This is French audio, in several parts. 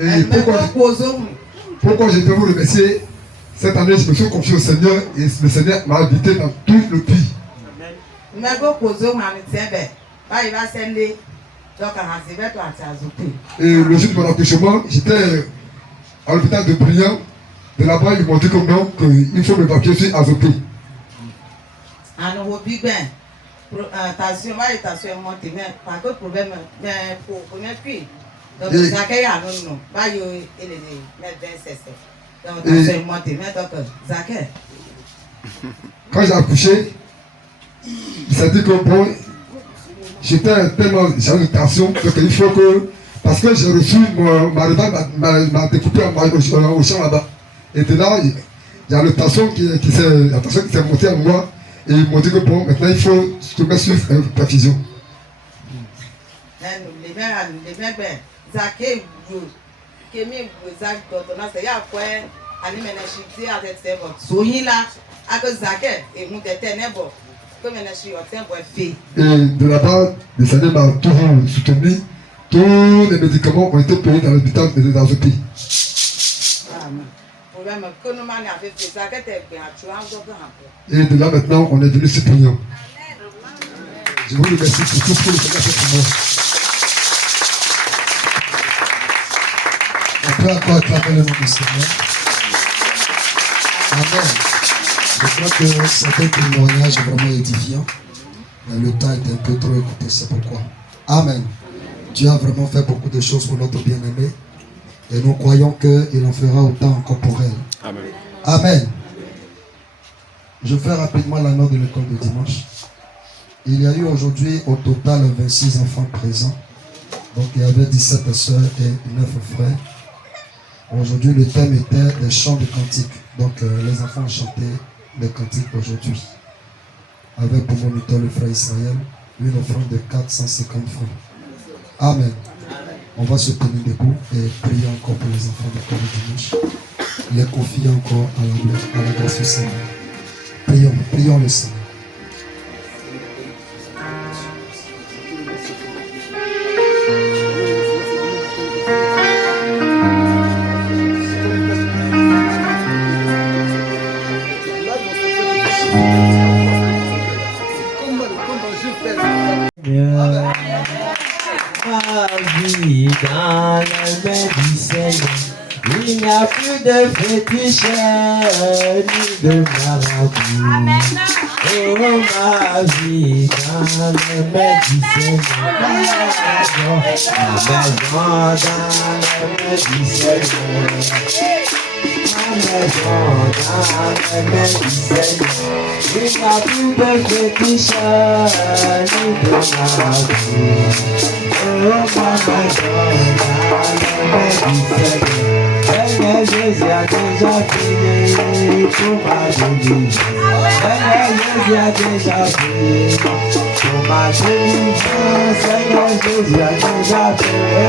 Et pourquoi je peux vous remercier? Cette année, je me suis confié au Seigneur et le Seigneur m'a habité dans tout le pays. Et le jour de mon accouchement, j'étais à l'hôpital de Briand. De là-bas, ils m'ont dit qu'il faut me papier sur Azopé. Quand j'ai accouché, il s'est dit que bon, j'étais tellement, j'avais une tension, qu'il faut que, parce que j'ai reçu, ma rival m'a découpé au champ là-bas. Et de là, il y a la tension qui s'est montée à moi, et ils m'ont dit que bon, maintenant il faut se mettre sur perfusion. Et de là-bas, le Seigneur m'a toujours soutenu. Tous les médicaments ont été payés dans l'hôpital dans ce pays. Et de là maintenant, on est venu se prier. Je vous remercie pour tout ce que le Seigneur fait pour moi. On peut encore acclamer le nom du Seigneur. Amen. Je crois que c'est un témoignage vraiment édifiant. Mais le temps est un peu trop écouté, c'est pourquoi. Amen. Dieu a vraiment fait beaucoup de choses pour notre bien-aimé. Et nous croyons qu'il en fera autant encore pour elle. Amen. Amen. Je fais rapidement la note de l'école de dimanche. Il y a eu aujourd'hui au total 26 enfants présents. Donc il y avait 17 sœurs et 9 frères. Aujourd'hui le thème était des chants de cantiques. Donc les enfants ont chanté des cantiques aujourd'hui. Avec pour moniteur le frère Israël, une offrande de 450 francs. Amen. On va se tenir debout et prier encore pour les enfants de l'école de dimanche. Les confier encore à la grâce du Seigneur. Prions le Seigneur. Dans les mains du Seigneur, il n'y a plus de fétiche ni de maladie. Amen. Oh ma vie dans les mains du Seigneur, ma maison dans les mains du Seigneur, ma maison dans les mains du Seigneur. Il n'y a plus de fétiche ni de maladie. Oh ma Seigneur, Jésus a déjà fini pour ma délivrance. Jésus a déjà fini pour ma délivrance. Jésus a déjà fini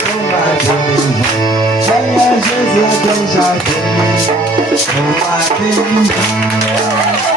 pour ma délivrance. Jésus a déjà fini pour ma délivrance.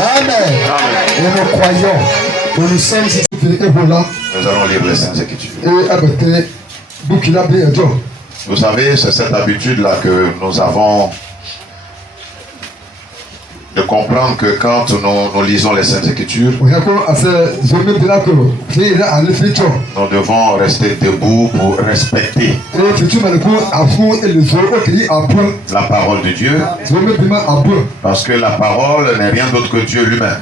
Amen. Et nous croyons que nous sommes ici. Et voilà. Nous allons lire les Saintes Écritures. Et avec Bukila Béadjo. Vous savez, c'est cette habitude-là que nous avons de comprendre que quand nous lisons les Saintes Écritures, nous devons rester debout pour respecter la parole de Dieu, parce que la parole n'est rien d'autre que Dieu lui-même.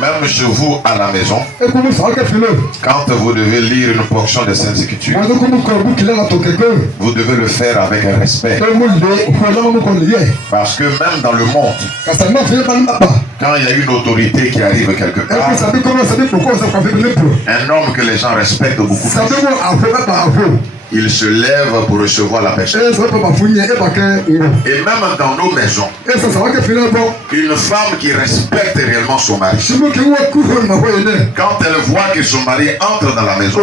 Même chez vous à la maison, quand vous devez lire une portion des Saintes Écritures, vous devez le faire avec respect. Parce que même dans le monde, quand il y a une autorité qui arrive quelque part, un homme que les gens respectent beaucoup plus, il se lève pour recevoir la personne. Et même dans nos maisons, une femme qui respecte réellement son mari, quand elle voit que son mari entre dans la maison,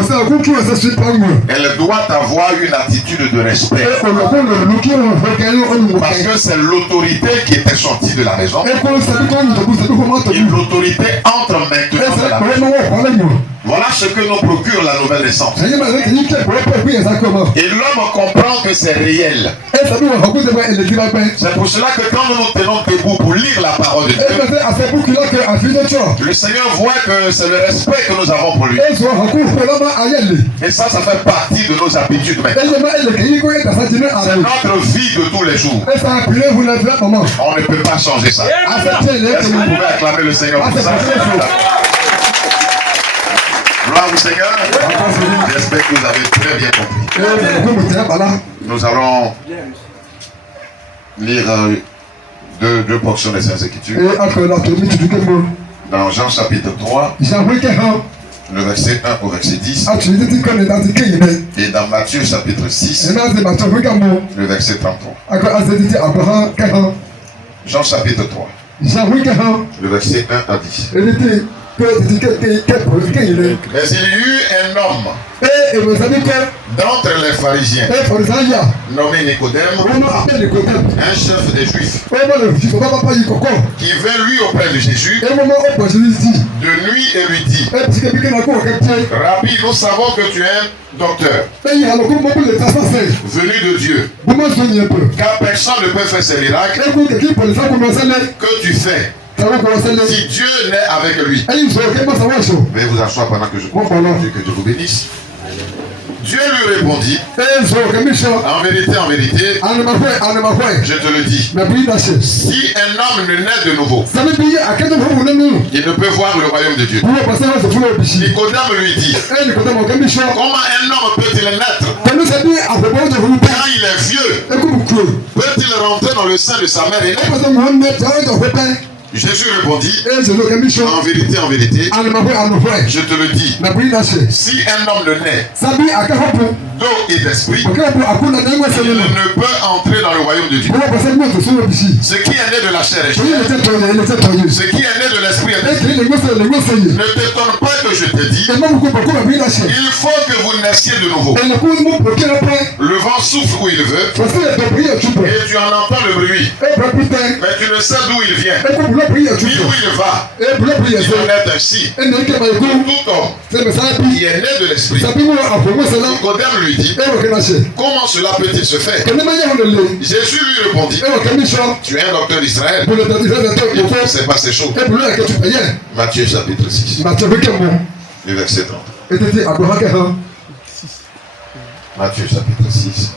elle doit avoir une attitude de respect. Parce que c'est l'autorité qui était sortie de la maison. Et l'autorité entre maintenant dans la maison. Voilà ce que nous procure la nouvelle naissance. Et l'homme comprend que c'est réel. C'est pour cela que quand nous nous tenons debout pour lire la parole de Dieu, le Seigneur voit que c'est le respect que nous avons pour lui. Et ça fait partie de nos habitudes maintenant. C'est notre vie de tous les jours. On ne peut pas changer ça. Est-ce que vous pouvez acclamer le Seigneur pour ça? Gloire au Seigneur. J'espère que vous avez très bien compris. Nous allons lire deux portions des Saintes Écritures. Dans Jean chapitre 3, le verset 1 au verset 10. Et dans Matthieu chapitre 6, le verset 33. Jean chapitre 3, le verset 1 à 10. Mais il y eut un homme d'entre les pharisiens nommé Nicodème, un chef des Juifs, qui vint lui auprès de Jésus de nuit et lui dit: Rabbi, nous savons que tu es un docteur venu de Dieu, car personne ne peut faire ces miracles que tu fais si Dieu n'est avec lui. Veuillez vous asseoir pendant que je prie. Que Dieu vous bénisse. Dieu lui répondit: en vérité, je te le dis, si un homme ne naît de nouveau, il ne peut voir le royaume de Dieu. Nicodème lui dit: comment un homme peut-il naître quand il est vieux? Peut-il rentrer dans le sein de sa mère aînée? Jésus répondit: en vérité, je te le dis, si un homme ne naît d'eau et d'esprit, il ne peut entrer dans le royaume de Dieu. Ce qui est né de la chair est chair, ce qui est né de l'esprit est esprit. Ne t'étonne pas que je te dis, il faut que vous naissiez de nouveau. Le vent souffle où il veut, et tu en entends le bruit, mais tu ne sais d'où il vient ni où il va. Il en est ainsi pour tout homme qui est né de l'esprit. Nicodème lui dit: comment cela peut-il se faire? Jésus lui répondit: tu es un docteur d'Israël, il ne sait pas ces choses. Matthieu chapitre 6, le verset 30. Matthieu chapitre 6,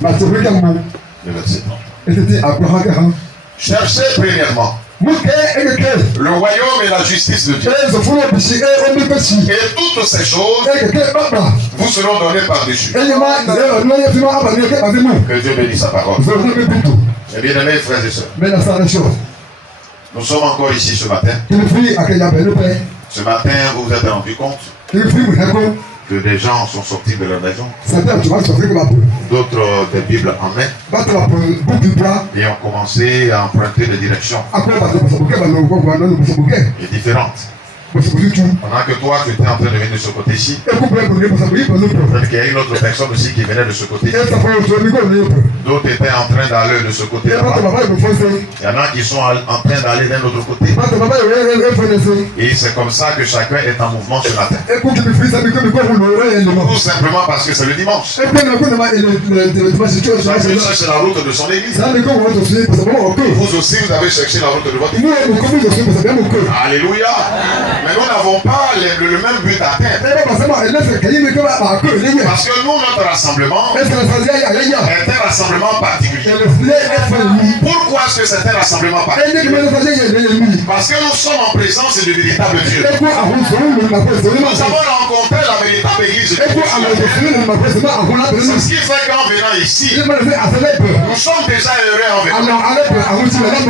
le verset 30. Cherchez premièrement le royaume et la justice de Dieu, et toutes ces choses vous seront données par-dessus. Que Dieu bénisse sa parole. Mes bien-aimés frères et sœurs, nous sommes encore ici ce matin. Ce matin, vous vous êtes rendu compte que des gens sont sortis de leur maison, d'autres des Bibles en main, et ont commencé à emprunter des directions différentes. Pendant que toi, tu étais en train de venir de ce côté-ci, peut-être qu'il y a une autre personne aussi qui venait de ce côté-ci. D'autres étaient en train d'aller de ce côté-là. Il y en a qui sont en train d'aller d'un autre côté. Et c'est comme ça que chacun est en mouvement sur la terre. Tout simplement parce que c'est le dimanche. Chacun cherche la route de son église. Vous aussi, vous avez cherché la route de votre église. Alléluia. Mais nous n'avons pas le même but à atteindre. Parce que nous, notre rassemblement est un rassemblement particulier. Pourquoi est-ce que c'est un rassemblement particulier? Parce que nous sommes en présence du véritable Dieu. Nous avons rencontré la véritable église de Dieu. C'est ce qui fait qu'en venant ici, nous sommes déjà heureux en venant.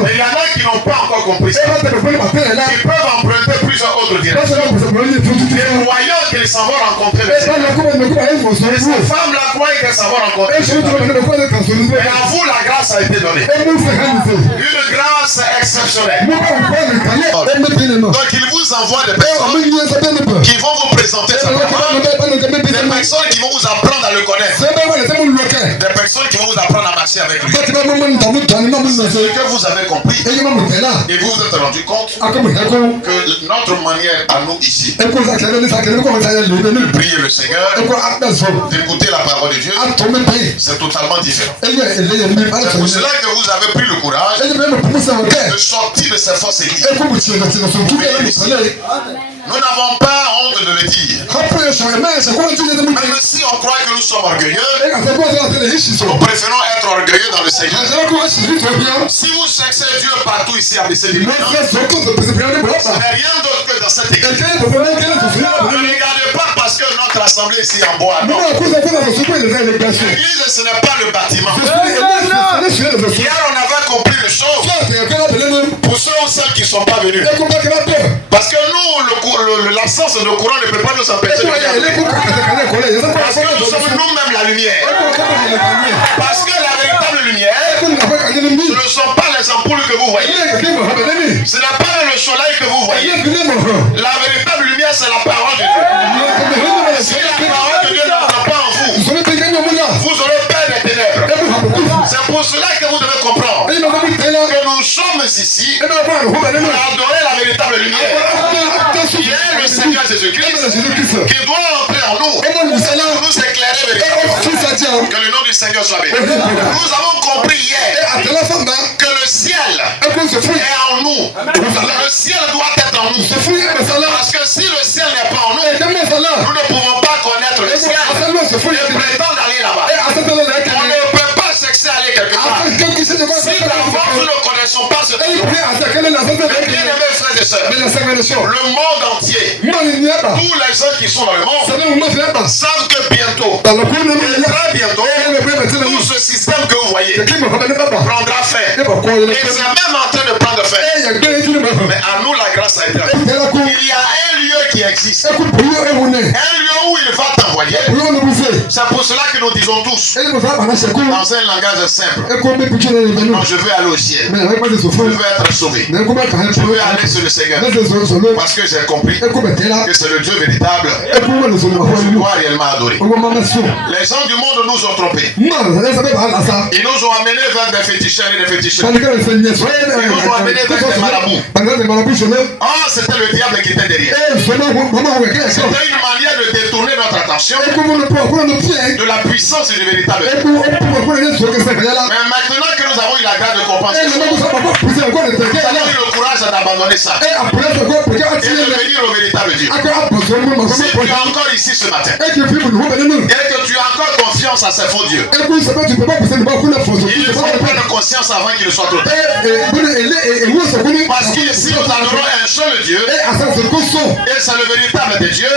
Mais il y en a qui n'ont pas encore compris ça. Ils peuvent emprunter plusieurs autres directions. Et voyant qu'ils s'en vont rencontrer le Seigneur. Et ces femmes-là croient qu'elles s'en vont rencontrer le Seigneur. Mais à vous, la grâce a été donnée. Une grâce exceptionnelle. Donc il vous envoie des personnes qui vont vous présenter sa parole. Des personnes qui vont vous apprendre à le connaître. Des personnes qui vont vous apprendre à marcher avec lui. C'est ce que vous avez compris. Et vous vous êtes rendu compte que notre manière à nous ici de prier le Seigneur, d'écouter la parole de Dieu, c'est totalement différent. C'est pour cela que vous avez pris le courage de sortir de ces fausses églises. Nous n'avons pas honte de le dire. Même si on croit que nous sommes orgueilleux, nous préférons être orgueilleux dans le Seigneur. Si vous cherchez Dieu partout ici à baisser les mains, ce n'est rien d'autre que dans cette église. Ne regardez pas parce que notre assemblée ici en bois. Non. L'église, ce n'est pas le bâtiment. Hier, on avait compris les choses. Pour ceux ou celles qui ne sont pas venus. Parce que nous, l'absence de courant ne peut pas nous empêcher de regarder. Parce que nous sommes nous-mêmes la lumière. Parce que la véritable lumière, ce ne sont pas les ampoules que vous voyez. Ce n'est pas le soleil que vous voyez. La véritable lumière, c'est la parole de Dieu. Si la parole de Dieu n'entre pas en vous, vous aurez peur des ténèbres. C'est pour cela que vous devez comprendre que nous sommes ici pour adorer la véritable lumière, qui est le Seigneur Jésus-Christ, qui doit entrer en nous pour nous éclairer véritablement. Que le nom du Seigneur soit béni. Nous avons compris hier que le ciel est en nous. Le ciel doit être en nous. Parce que si le ciel n'est pas en nous, nous ne pouvons pas connaître le ciel et prétendre aller là-bas. On ne peut pas chercher à aller quelque part. Si d'abord nous ne connaissons pas ce que nous mais bien aimés frères et sœurs, le monde entier, tous les gens qui sont dans le monde savent que bientôt, très bientôt, tout ce système que vous voyez prendra fin. Et c'est même en train de prendre fin. Mais à nous la grâce a été accordée. Il y a un lieu qui existe. Un lieu où il va t'envoyer. C'est pour cela que nous disons tous, dans un langage simple, non, je veux aller au ciel. Je veux être sauvé. Je veux aller sur le Seigneur. Parce que j'ai compris que c'est le Dieu véritable que je dois réellement adorer. Les gens du monde nous ont trompés. Ils nous ont amenés vers des féticheurs et des féticheurs. Ils nous ont amenés vers des marabouts. Ah, c'était le diable qui était derrière. C'était une manière de détourner notre attention de la puissance du véritable Dieu. Mais maintenant que nous avons eu la grâce de comprendre ça, nous avons eu le courage d'abandonner ça et de venir au véritable Dieu. Si tu es encore ici ce matin et que tu as encore confiance à ces faux dieux, il faut prendre conscience avant qu'il ne soit trop tard. Parce qu'ici nous adorons un seul Dieu et c'est le véritable des dieux.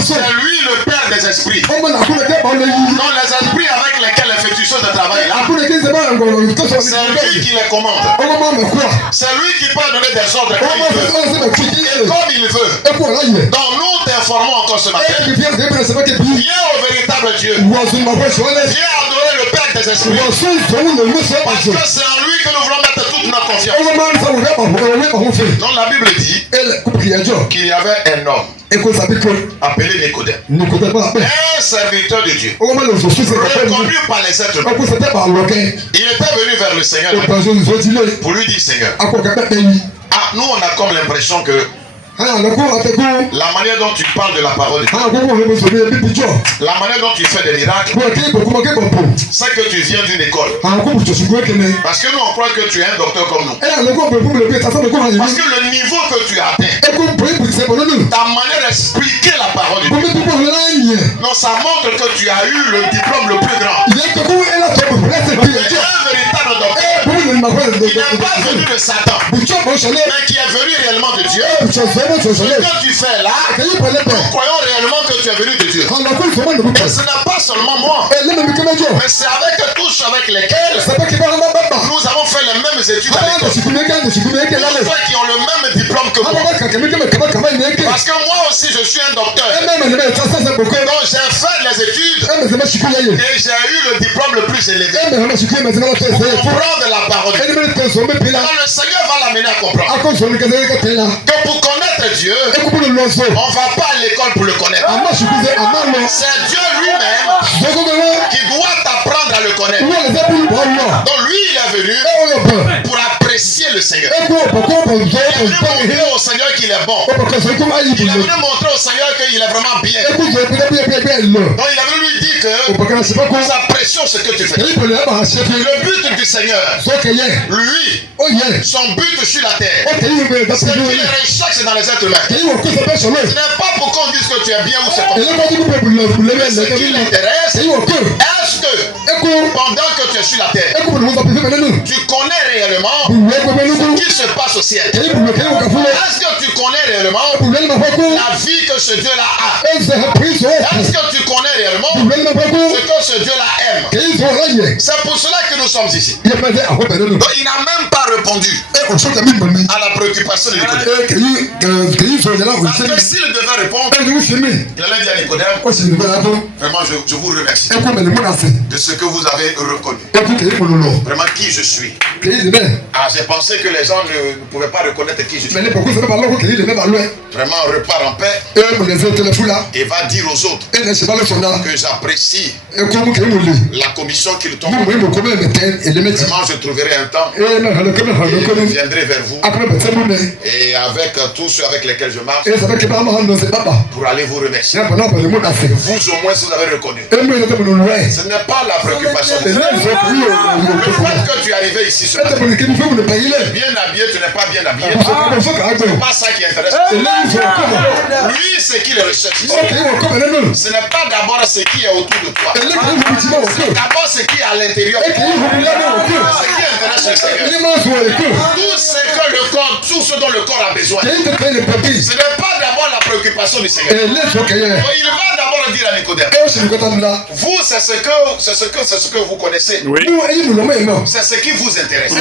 C'est lui le Père des esprits. Non, les esprits avec lesquels les féticheurs de travail là, c'est lui qui les commande. C'est lui qui peut donner des ordres comme il veut. Donc nous t'informons encore ce matin. Viens au véritable Dieu. Viens adorer le Père des esprits. Parce que c'est en lui que nous voulons mettre toute n'a confiance. Donc la Bible dit qu'il y avait un homme appelé Nicodème, un serviteur de Dieu, reconnu par les êtres humains. Il était venu vers le Seigneur pour lui dire: Seigneur, nous on a comme l'impression que la manière dont tu parles de la parole de Dieu, la manière dont tu fais des miracles, c'est que tu viens d'une école. Parce que nous on croit que tu es un docteur comme nous. Parce que le niveau que tu as atteint, ta manière d'expliquer la parole de Dieu, non, ça montre que tu as eu le diplôme le plus grand. Un véritable docteur. Il n'est pas venu de Satan, mais qui est venu réellement de Dieu. Ce que tu fais là, nous croyons réellement que tu es venu de Dieu. Et ce n'est pas seulement moi, mais c'est avec tous avec lesquels nous avons fait les mêmes études à l'école. Tous ceux qui ont le même diplôme que moi. Parce que moi aussi je suis un docteur. Donc j'ai fait les études et j'ai eu le diplôme le plus élevé pour comprendre la parole. Alors le Seigneur va l'amener à comprendre que pour connaître Dieu, on ne va pas à l'école pour le connaître. C'est Dieu lui-même qui doit t'apprendre à le connaître. Donc lui, il est venu pour apprécier le Seigneur. Il est venu montrer au Seigneur qu'il est bon. Il est venu montrer au Seigneur qu'il est vraiment bien. Donc il est venu lui dire que nous apprécions ce que tu fais. Le but du Seigneur, lui, son but sur la terre, c'est qu'il recherche dans les êtres humains. Ce n'est pas pour qu'on dise que tu es bien ou c'est comme ça. Mais ce qui l'intéresse, est-ce que pendant que tu es sur la terre, tu connais réellement ce qui se passe au ciel? Est-ce que tu connais réellement la vie que ce Dieu-là a? Est-ce que tu connais réellement ce que ce Dieu-là aime? C'est pour cela que nous sommes ici. Donc il n'a même pas répondu à la préoccupation de Nicodème. Parce que s'il devait répondre, il allait dire à Nicodème: vraiment je vous remercie de ce que vous avez reconnu. Vraiment qui je suis. J'ai pensé que les gens ne pouvaient pas reconnaître qui je suis. Vraiment on repart en paix et va dire aux autres que j'apprécie la commission qu'ils t'ont faite. Vraiment je trouverai un temps et je viendrai vers vous et avec tous ceux avec lesquels je marche pour aller vous remercier. Vous au moins si vous avez reconnu. Ce n'est pas la préoccupation. Le fait que tu es arrivé ici ce matin, bien habillé, tu n'es pas bien habillé. Ce n'est pas ça qui intéresse. Lui, c'est qu'il recherche ici. Ce n'est pas d'abord ce qui est autour de toi. C'est d'abord ce qui est à l'intérieur. Ce qui intéresse le Seigneur. Tout ce dont le corps a besoin. Ce n'est pas d'abord la préoccupation du Seigneur. Il va d'abord dire à Nicodème: vous, c'est ce que vous connaissez. Oui. C'est ce qui vous intéresse.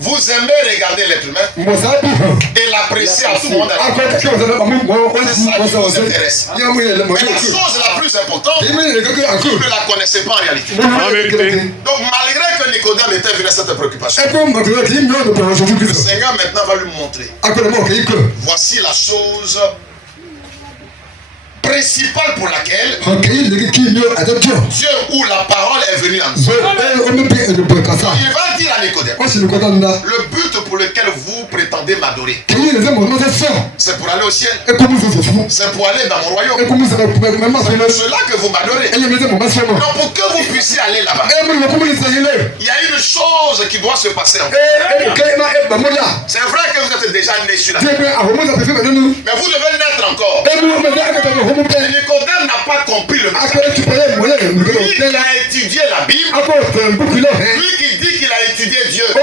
Vous aimez regarder l'être humain et l'apprécier à tout moment. C'est ça qui vous intéresse. Mais la chose la plus importante, vous ne la connaissez pas en réalité. Donc malgré que Nicodème était venu à cette préoccupation, le Seigneur maintenant va lui montrer: voici la chose principale pour laquelle Dieu ou la parole est venue en nous. Il va dire à Nicodème: le but pour lequel vous prétendez m'adorer, c'est pour aller au ciel, c'est pour aller dans mon royaume. C'est pour cela que vous m'adorez. Donc pour que vous puissiez aller là-bas, il y a une chose qui doit se passer en vous. C'est vrai que vous êtes déjà né sur la terre, mais vous devez naître encore. Nicodème n'a pas compris le message. Lui qui a étudié la Bible, lui qui dit qu'il a étudié Dieu, mais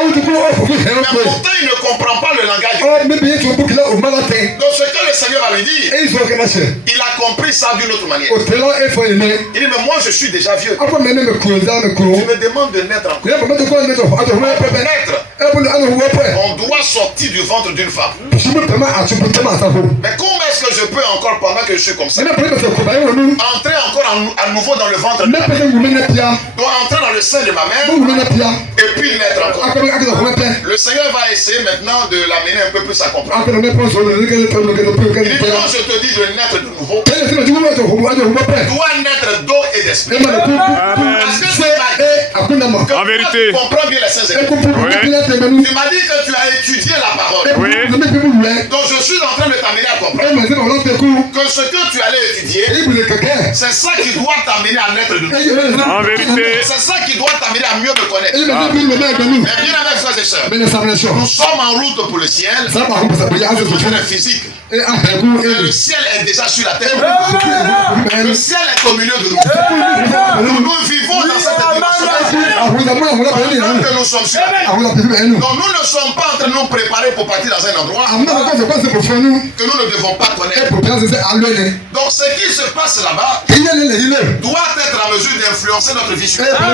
pourtant il ne comprend pas le langage. Donc ce que le Seigneur va lui dire, il a compris ça d'une autre manière. Il dit: mais moi je suis déjà vieux. Tu me demandes de naître encore. Naître, On doit sortir du ventre d'une femme. Mais comment est-ce que je peux encore, pendant que je suis comme ça, entrer encore à nouveau dans le ventre de ma mère, donc entrer dans le sein de ma mère et puis naître encore? Le Seigneur va essayer maintenant de l'amener un peu plus à comprendre. Il dit, quand je te dis de naître de nouveau, tu dois naître d'eau et d'esprit. Parce que en vérité, tu comprends bien les saints esprits. Tu m'as dit que tu as étudié la parole. Donc je suis en train de t'amener à comprendre que ce que tu allais étudier, c'est ça qui doit t'amener à naître de nouveau. en vérité, C'est ça qui doit t'amener à mieux me connaître. Mais bien aimés frères et sœurs, nous sommes en route pour le ciel. Le physique. Le ciel est déjà sur la terre. Le ciel est au milieu de nous. Nous vivons dans cette dimension. Que nous sommes sur la terre. Donc nous ne sommes pas en train de nous préparer pour partir dans un endroit que nous ne devons pas connaître. Donc ce qui se passe là-bas doit être en mesure d'influencer notre vie sur la terre.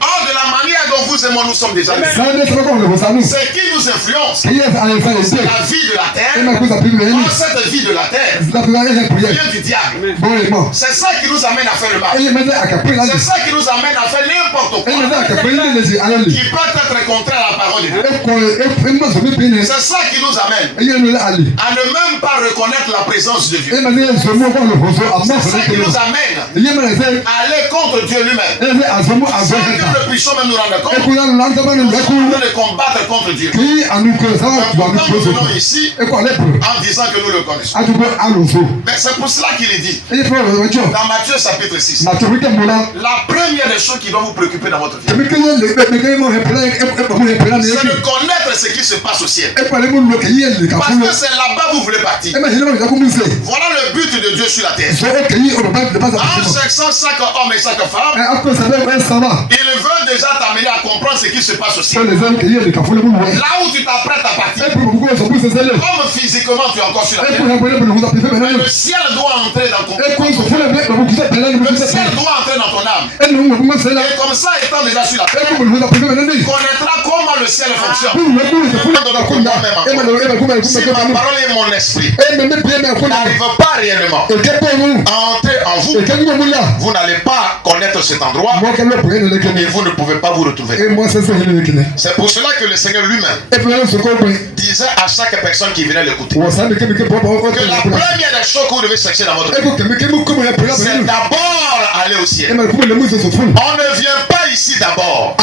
Or de la manière dont vous et moi nous sommes déjà ce qui nous influence, c'est la vie de la terre. Or cette vie de la terre vient du diable. C'est ça qui nous amène à faire le mal. C'est ça qui nous amène à faire n'importe quoi qui peut être contraire à la parole de Dieu. C'est ça qui nous amène à ne même pas reconnaître la présence de Dieu. C'est ça qui nous amène à aller contre Dieu lui-même. Sans que nous puissions même nous rendre compte, nous sommes en train de combattre contre Dieu. Pourtant nous venons ici en disant que nous le connaissons. Mais c'est pour cela qu'il est dit dans Matthieu chapitre 6, la première des choses qui doit vous préoccuper dans votre vie, c'est de connaître ce qui se passe au ciel. Parce que c'est là-bas que vous voulez partir. Voilà le but de Dieu sur la terre. En cherchant chaque homme et chaque femme, il veut déjà t'amener à comprendre ce qui se passe au ciel. Là où tu t'apprêtes à partir, comme physiquement tu es encore sur la terre, mais le ciel doit entrer dans ton corps. Le ciel doit entrer dans ton âme. Et comme ça, étant déjà sur la terre, tu connaîtras comment le ciel fonctionne. Si ma parole et mon esprit n'arrivent pas réellement à entrer en vous, vous n'allez pas connaître cet endroit et vous ne pouvez pas vous retrouver. C'est pour cela que le Seigneur lui-même disait à chaque personne qui venait l'écouter que la première des choses que vous devez chercher dans votre vie, c'est d'abord aller au ciel. On ne vient pas ici d'abord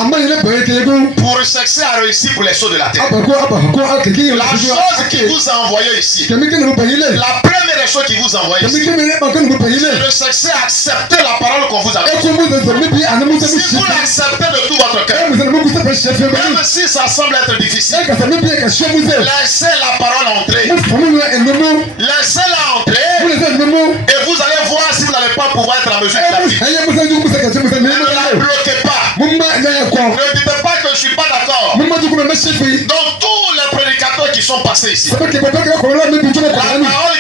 pour chercher à réussir pour les choses de la terre. La chose qui vous a envoyé ici, la première des choses qui vous a envoyé ici, c'est de chercher à accepter la parole qu'on vous a donnée. Si vous l'acceptez de tout votre cœur, même si ça semble être difficile, laissez la parole entrer. Laissez-la entrer et vous allez voir si vous n'allez pas pouvoir être en mesure de la vivre. Ne la bloquez pas. Ne dites pas que je ne suis pas d'accord. Donc tous les prédicateurs qui sont passés ici, la parole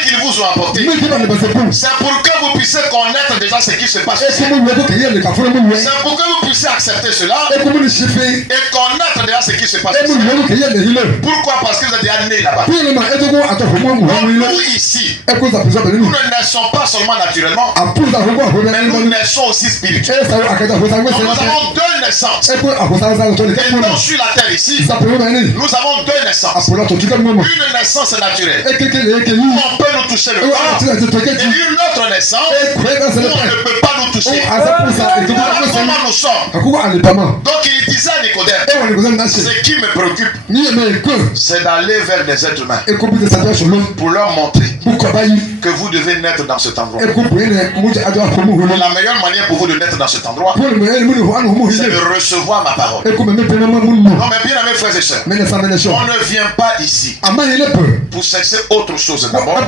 qu'ils vous ont apportée, c'est pour que vous puissiez connaître déjà ce qui se passe ici. C'est pour que vous puissiez accepter cela et connaître déjà ce qui se passe ici. Pourquoi? Parce que vous êtes déjà né là-bas. Donc nous ici, nous ne naissons pas seulement naturellement, mais nous naissons aussi spirituellement. Donc nous avons deux naissances. Et donc sur la terre ici, nous avons deux naissances. Une naissance naturelle, où on peut nous toucher le corps, et une autre naissance, où on ne peut pas nous toucher. Voilà comment nous sommes. Donc il disait à Nicodème, ce qui me préoccupe, c'est d'aller vers des êtres humains pour leur montrer que vous devez naître dans cet endroit. La meilleure manière pour vous de naître dans cet endroit, c'est de recevoir ma parole. Non mais bien aimés frères et sœurs, on ne vient pas ici pour chercher autre chose d'abord.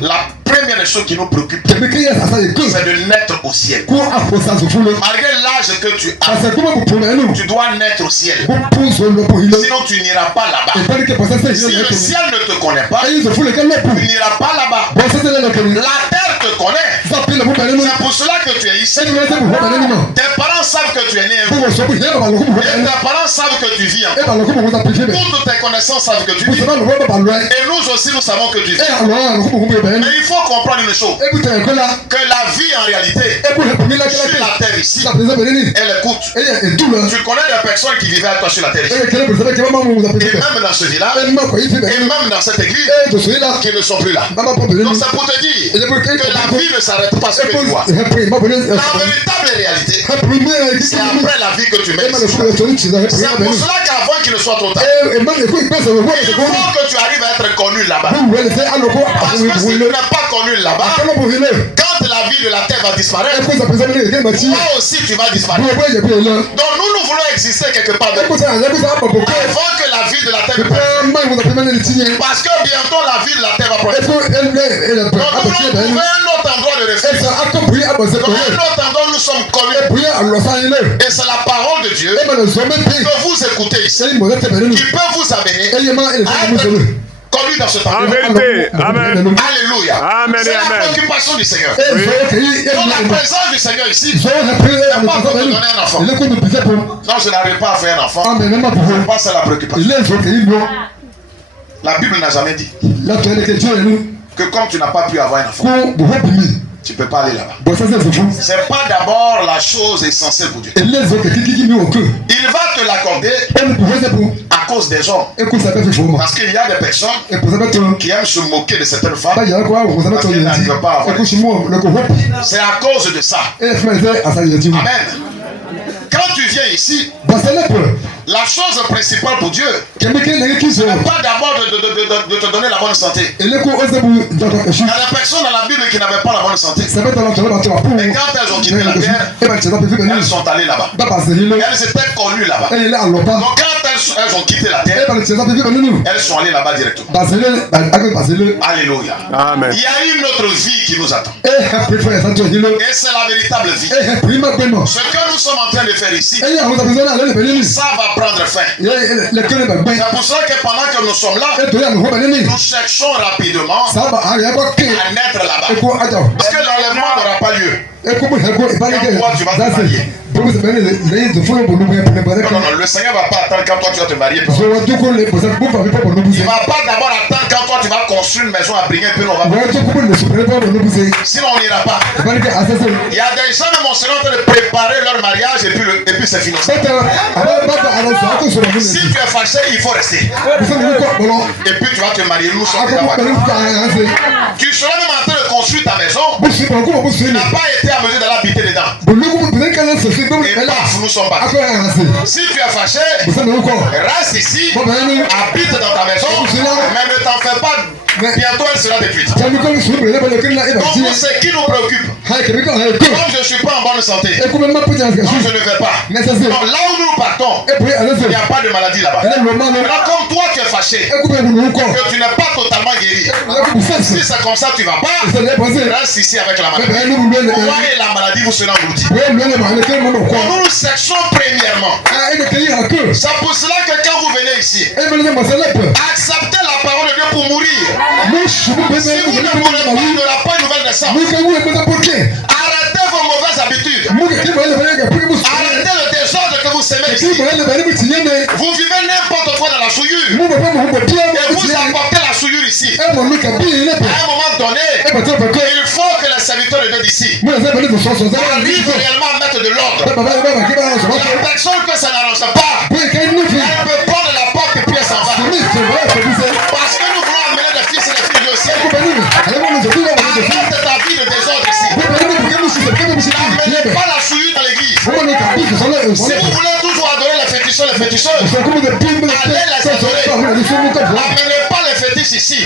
La première des choses qui nous préoccupe, c'est de naître au ciel. Malgré l'âge que tu as, tu dois naître au ciel. Sinon tu n'iras pas là-bas. Si le ciel ne te connaît pas, tu n'iras pas là-bas. La terre te connaît. C'est pour cela que tu es ici. Tes parents savent que tu es né un jour. Et tes parents savent que tu vis encore. Toutes tes connaissances savent que tu vis. Et nous aussi, nous savons que tu vis. Mais il faut comprendre une chose. Que la vie en réalité, sur la terre ici, elle écoute. Tu connais des personnes qui vivaient avec toi sur la terre ici. Et même dans ce village, et même dans cette église, qui ne sont plus là. Donc c'est pour te dire que la vie ne s'arrête pas sur les doigts. La véritable réalité, c'est après la vie que tu mets ici. C'est pour cela qu'avant qu'il ne soit trop tard, il faut que tu arrives à être connu là-bas. Parce que si tu n'es pas connu là-bas, quand la vie de la terre va disparaître, toi aussi tu vas disparaître. Donc nous voulons exister quelque part avant que la vie de la terre ne parce que bientôt la vie de la terre va prendre. Donc nous voulons trouver un autre endroit de refuge. Donc un autre endroit où nous sommes connus. Et c'est la parole de Dieu que vous écoutez ici qui peut vous amener à être connu dans ce temps. En vérité. Amen. Alléluia. Amen. C'est la préoccupation du Seigneur. Donc la présence du Seigneur ici, je n'ai pas pour te donner un enfant. Non, je n'arrive pas à faire un enfant. Je pense que c'est la préoccupation. La Bible n'a jamais dit que comme tu n'as pas pu avoir un enfant, tu ne peux pas aller là-bas. Ce n'est pas d'abord la chose essentielle pour Dieu. Il va te l'accorder à cause des hommes. Parce qu'il y a des personnes qui aiment se moquer de certaines femmes parce qu'elles n'arrivent pas à avoir. C'est à cause de ça. Amen. Quand tu viens ici, la chose principale pour Dieu, ce n'est pas d'abord de te donner la bonne santé. Il y a des personnes dans la Bible qui n'avaient pas la bonne santé. Et quand elles ont quitté la terre, elles sont allées là-bas. Elles étaient connues là-bas. Donc quand elles ont quitté la terre, elles sont allées là-bas directement. Alléluia. Amen. Il y a une autre vie qui nous attend. Et c'est la véritable vie. Ce que nous sommes en train de faire ici, ça va prendre fin. C'est pour ça que pendant que nous sommes là, nous cherchons rapidement à naître là-bas. Parce que l'enlèvement n'aura pas lieu. Quand toi tu vas te marier. Non, le Seigneur ne va pas attendre quand toi tu vas te marier. Il ne va pas d'abord attendre quand toi tu vas construire une maison à Briguen, puis on va. Sinon on n'ira pas. Il y a des gens même qui sont en train de préparer leur mariage et puis c'est fini. Si tu es fâché, il faut rester. Et puis tu vas te marier. Nous sommes tu seras même en train de construire ta maison. Tu n'as pas été à mesure d'aller habiter dedans. Et paf, nous sommes partis. Si tu es fâché, reste ici, habite dans ta maison, mais ne t'en fais pas. Bientôt elle sera détruite. Donc c'est qui nous préoccupe. Comme je ne suis pas en bonne santé, donc je ne vais pas. Donc là où nous partons, il n'y a pas de maladie là-bas. Là comme toi tu es fâché, que tu n'es pas totalement guéri, si c'est comme ça tu ne vas pas, reste ici avec la maladie. Toi et la maladie vous serez engloutis. Nous nous cherchons premièrement. C'est pour cela que quand vous venez ici, acceptez la parole de Dieu pour mourir. Si vous ne mourrez pas, il n'y aura pas une nouvelle naissance. Arrêtez vos mauvaises habitudes. Arrêtez le désordre que vous semez ici. Vous vivez n'importe quoi dans la souillure. Et vous apportez la souillure ici. À un moment donné, il faut que les serviteurs de Dieu d'ici arrivent réellement à mettre de l'ordre. La personne que ça n'arrange pas, elle peut prendre la porte et puis elle s'en va. Parce que nous voulons amener des fils et des filles au ciel. Arrête ta vie de désordre ici. N'amenez pas la souillure dans l'église. Si vous voulez toujours adorer les féticheurs, allez les adorer. N'amenez pas les fétiches ici.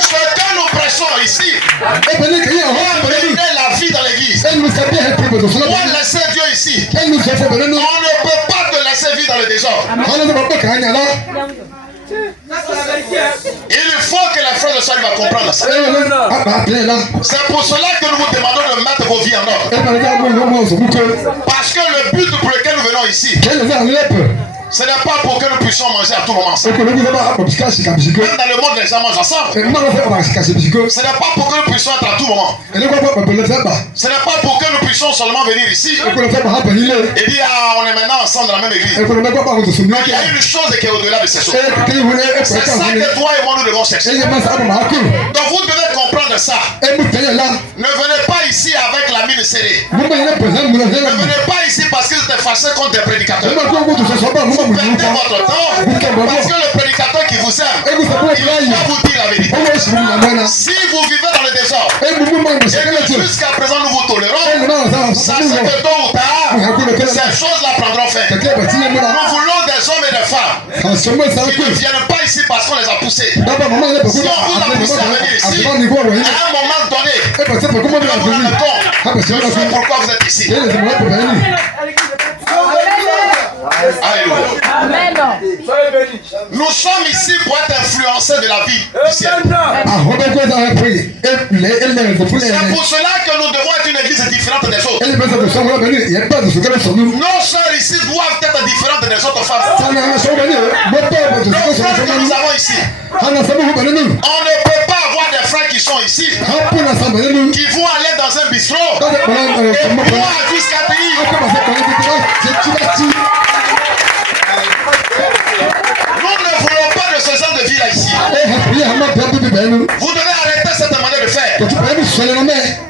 Ce que nous prêchons ici, amener la vie dans l'église. On laisser Dieu ici. On ne peut pas te laisser vivre dans le désordre. Il faut que la frère de salut va comprendre ça. C'est pour cela que nous vous demandons de mettre vos vies en ordre. Parce que le but pour lequel nous venons ici, Ce n'est pas pour que nous puissions manger à tout moment ensemble. Même dans le monde, les gens mangent ensemble. Ce n'est pas pour que nous puissions être à tout moment. Ce n'est pas pour que nous puissions seulement venir ici et dire on est maintenant ensemble dans la même église. Mais il y a une chose qui est au-delà de ces choses. C'est ça que toi et moi nous devons chercher. Donc vous devez comprendre ça. Ne venez pas ici avec la mine serrée. Ne venez pas ici parce que vous êtes fâché contre des prédicateurs. Vous perdez votre temps parce que le prédicateur qui vous aime, il va vous dire la vérité. Si vous vivez dans le désordre et que jusqu'à présent nous vous tolérons, sachez que tôt ou tard, ces choses-là prendront fin. Nous voulons des hommes et des femmes qui ne viennent pas ici parce qu'on les a poussés. Si on vous a poussé à venir ici, à un moment donné, vous vous rendez compte pourquoi vous êtes ici. Alléluia. Nous sommes ici pour être influencés de la vie du ciel. C'est pour cela que nous devons être une église différente des autres. Nos sœurs ici doivent être différentes des autres femmes. Nos frères que nous avons ici, on ne peut pas avoir des frères qui sont ici, qui vont aller dans un bistrot et boire jusqu'à payer. Nous ne voulons pas de ce genre de vie là ici. Vous devez arrêter cette manière de faire.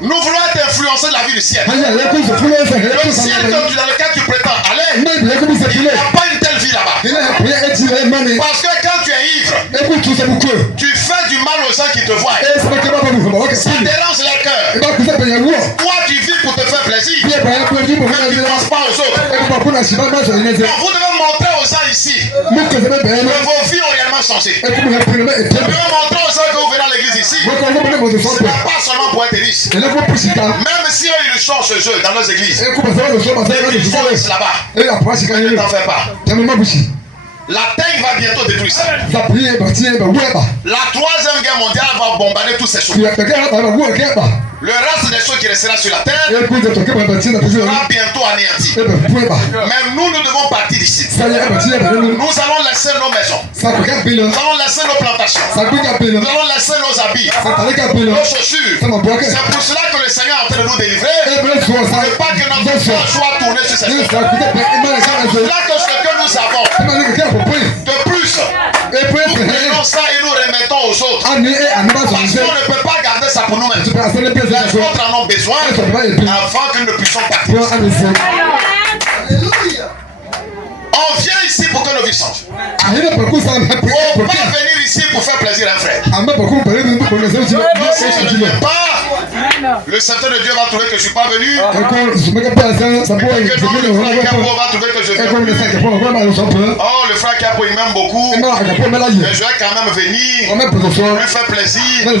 Nous voulons être influencés de la vie du ciel. Le ciel dans lequel tu prétends aller, il n'y a pas une telle vie là-bas. Parce que quand tu es ivre, tu fais du mal aux gens qui te voient. Ça dérange leur cœur. Toi tu vis pour te faire plaisir, mais tu ne penses pas aux autres. Donc vous devez montrer aux gens ici que vos vies ont réellement changé. Vous devez montrer aux gens que vous venez à l'église ici. Ce n'est pas seulement pour être riche. Même si eux ils changent ce jeu dans nos églises, ils sont riches là-bas. Ne t'en fais pas. La terre va bientôt détruire ça. La 3e guerre mondiale va bombarder toutes ces choses. Le reste des choses qui restera sur la terre sera bientôt anéanti. Mais nous devons partir d'ici. Nous allons laisser nos maisons. Nous allons laisser nos plantations. Nous allons laisser nos habits, nos chaussures. C'est pour cela que le Seigneur est en train de nous délivrer. Et pas que notre cœur soit tourné sur ces choses. C'est pour cela que ce que nous avons de plus, nous prenons ça et nous remettons aux autres. Parce qu'on ne peut pas garder ça pour nous-mêmes. Les autres en ont besoin avant que nous ne puissions partir. On vient ici pour que nos vies changent. On ne peut pas venir ici pour faire plaisir à un frère. Si je ne viens pas, le serviteur de Dieu va trouver que je ne suis pas venu. Et que le frère Capo va trouver que je viens. Oh, le frère Capo il m'aime beaucoup. Mais je vais quand même venir lui faire plaisir. Je vais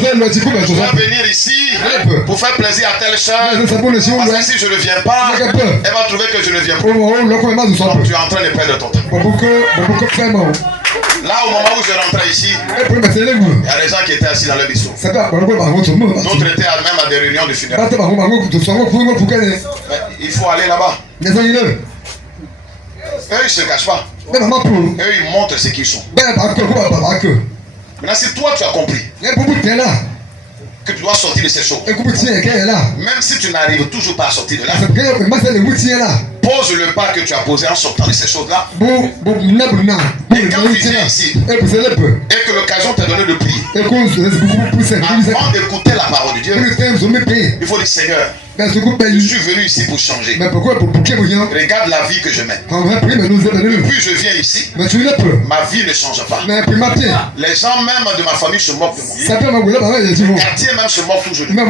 venir ici pour faire plaisir à telle soeur. Parce que si je ne viens pas, elle va trouver que je ne viens pas. Donc tu es en train de perdre ton temps. Là, au moment où je rentrais ici, il y a des gens qui étaient assis dans le bistrot. D'autres étaient même à des réunions de funérailles. Il faut aller là-bas. Eux, ils ne se cachent pas. Eux, ils montrent ce qu'ils sont. Maintenant, si toi, tu as compris que tu dois sortir de ces choses, même si tu n'arrives toujours pas à sortir de là, pose le pas que tu as posé en sortant de ces choses-là. Et quand tu viens ici et que l'occasion t'est donnée de prier, avant d'écouter la parole de Dieu, il faut dire Seigneur, je suis venu ici pour changer. Regarde la vie que je mène. Depuis je viens ici, ma vie ne change pas. Les gens même de ma famille se moquent de moi. Le quartier même se moque toujours de moi.